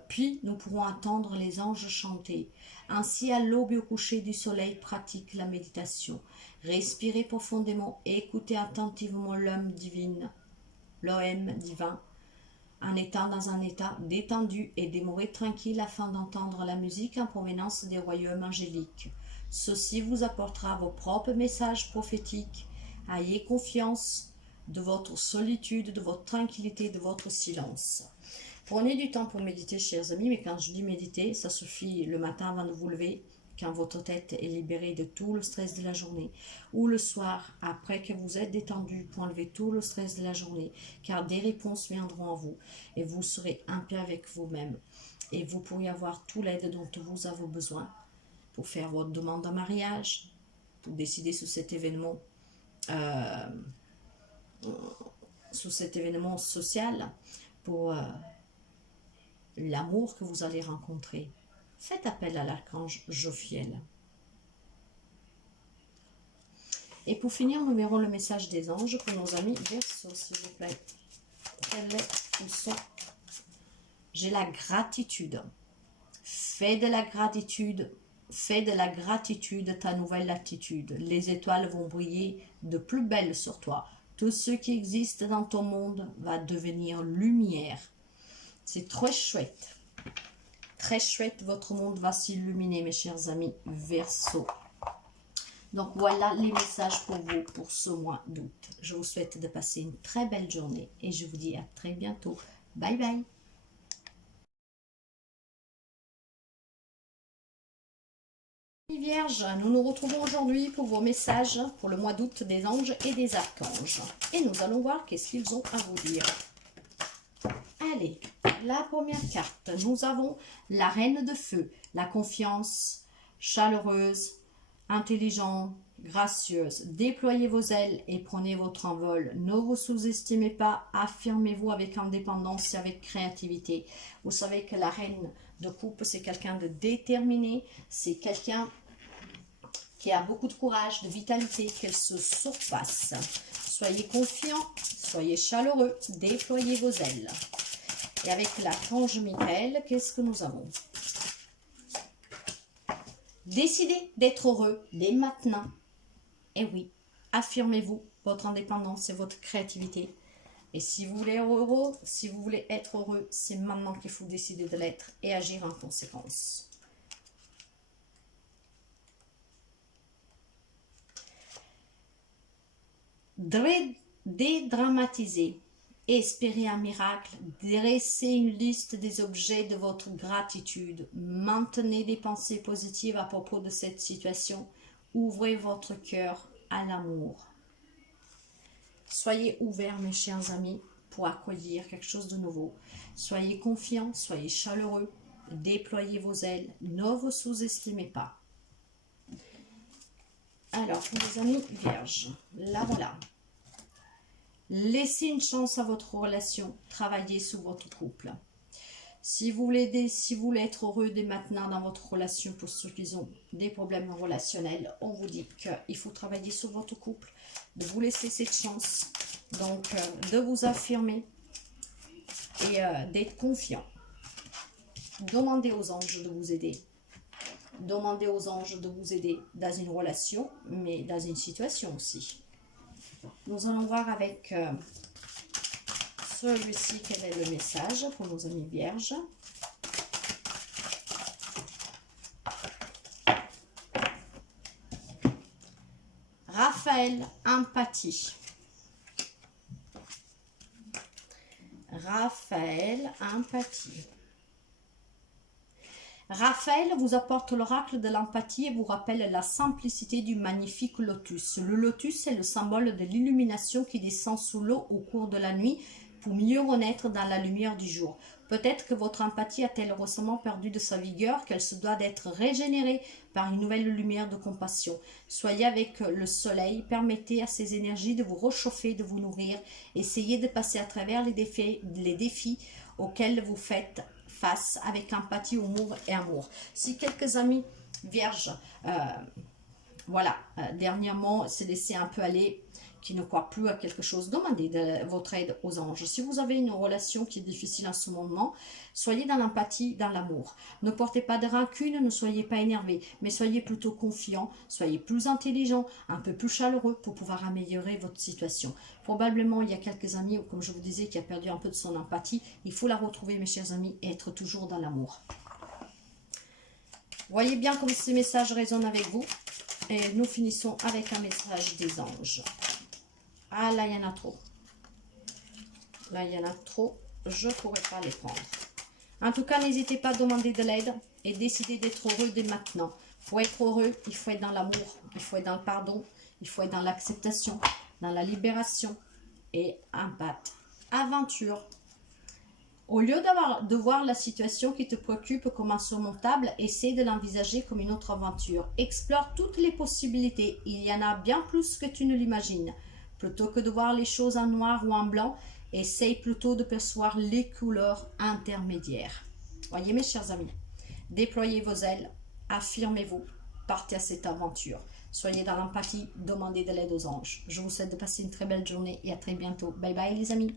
Puis nous pourrons entendre les anges chanter. Ainsi, à l'aube et au coucher du soleil, pratique la méditation. Respirez profondément et écoutez attentivement l'homme divin, en étant dans un état détendu et demeurez tranquille afin d'entendre la musique en provenance des royaumes angéliques. Ceci vous apportera vos propres messages prophétiques. Ayez confiance de votre solitude, de votre tranquillité, de votre silence. Prenez du temps pour méditer, chers amis, mais quand je dis méditer, ça suffit le matin avant de vous lever, quand votre tête est libérée de tout le stress de la journée, ou le soir, après que vous êtes détendu, pour enlever tout le stress de la journée, car des réponses viendront à vous, et vous serez en paix avec vous-même, et vous pourrez avoir toute l'aide dont vous avez besoin pour faire votre demande en mariage, pour décider sur cet événement social, pour l'amour que vous allez rencontrer. Faites appel à l'archange Jophiel. Et pour finir, nous verrons le message des anges pour nos amis Verseau, s'il vous plaît. Quels sont? J'ai la gratitude. Fais de la gratitude. Fais de la gratitude ta nouvelle attitude. Les étoiles vont briller de plus belle sur toi. Tout ce qui existe dans ton monde va devenir lumière. C'est trop chouette. Très chouette, votre monde va s'illuminer, mes chers amis Verseau. Donc voilà les messages pour vous pour ce mois d'août. Je vous souhaite de passer une très belle journée et je vous dis à très bientôt. Bye bye. Vierge, nous nous retrouvons aujourd'hui pour vos messages pour le mois d'août des anges et des archanges. Et nous allons voir qu'est-ce qu'ils ont à vous dire. Allez, la première carte, nous avons la reine de feu, la confiance chaleureuse, intelligente, gracieuse. Déployez vos ailes et prenez votre envol. Ne vous sous-estimez pas, affirmez-vous avec indépendance et avec créativité. Vous savez que la reine de coupe, c'est quelqu'un de déterminé, c'est quelqu'un qui a beaucoup de courage, de vitalité, qu'elle se surpasse. Soyez confiants, soyez chaleureux, déployez vos ailes. Et avec l'archange Michael, qu'est-ce que nous avons? Décidez d'être heureux dès maintenant. Et oui, affirmez-vous votre indépendance et votre créativité. Et si vous voulez être heureux, c'est maintenant qu'il faut décider de l'être et agir en conséquence. Dédramatisez, espérez un miracle, dressez une liste des objets de votre gratitude, maintenez des pensées positives à propos de cette situation, ouvrez votre cœur à l'amour. Soyez ouverts, mes chers amis, pour accueillir quelque chose de nouveau. Soyez confiants, soyez chaleureux, déployez vos ailes, ne vous sous-estimez pas. Alors, pour les amis vierges, là voilà. Laissez une chance à votre relation, travaillez sur votre couple. Si vous voulez être heureux dès maintenant dans votre relation, pour ceux qui ont des problèmes relationnels, on vous dit qu'il faut travailler sur votre couple, de vous laisser cette chance, donc de vous affirmer et d'être confiant. Demandez aux anges de vous aider. Demandez aux anges de vous aider dans une relation, mais dans une situation aussi. Nous allons voir avec celui-ci quel est le message pour nos amis vierges. Raphaël, empathie. Raphaël, empathie. Raphaël vous apporte l'oracle de l'empathie et vous rappelle la simplicité du magnifique lotus. Le lotus est le symbole de l'illumination qui descend sous l'eau au cours de la nuit pour mieux renaître dans la lumière du jour. Peut-être que votre empathie a-t-elle récemment perdu de sa vigueur, qu'elle se doit d'être régénérée par une nouvelle lumière de compassion. Soyez avec le soleil, permettez à ces énergies de vous réchauffer, de vous nourrir. Essayez de passer à travers les défis auxquels vous faites face avec empathie, humour et amour. Si quelques amis vierges, dernièrement, s'est laissé un peu aller, qui ne croient plus à quelque chose, demandez votre aide aux anges. Si vous avez une relation qui est difficile en ce moment, soyez dans l'empathie, dans l'amour. Ne portez pas de rancune, ne soyez pas énervés, mais soyez plutôt confiants, soyez plus intelligents, un peu plus chaleureux pour pouvoir améliorer votre situation. Probablement, il y a quelques amis, comme je vous disais, qui a perdu un peu de son empathie. Il faut la retrouver, mes chers amis, et être toujours dans l'amour. Voyez bien comme ces messages résonnent avec vous. Et nous finissons avec un message des anges. Ah, là, il y en a trop. Là, il y en a trop. Je ne pourrais pas les prendre. En tout cas, n'hésitez pas à demander de l'aide et décidez d'être heureux dès maintenant. Pour être heureux, il faut être dans l'amour, il faut être dans le pardon, il faut être dans l'acceptation, dans la libération et impact. Aventure. Au lieu de voir la situation qui te préoccupe comme insurmontable, essaie de l'envisager comme une autre aventure. Explore toutes les possibilités. Il y en a bien plus que tu ne l'imagines. Plutôt que de voir les choses en noir ou en blanc, essaye plutôt de percevoir les couleurs intermédiaires. Voyez mes chers amis, déployez vos ailes, affirmez-vous, partez à cette aventure. Soyez dans l'empathie, demandez de l'aide aux anges. Je vous souhaite de passer une très belle journée et à très bientôt. Bye bye les amis.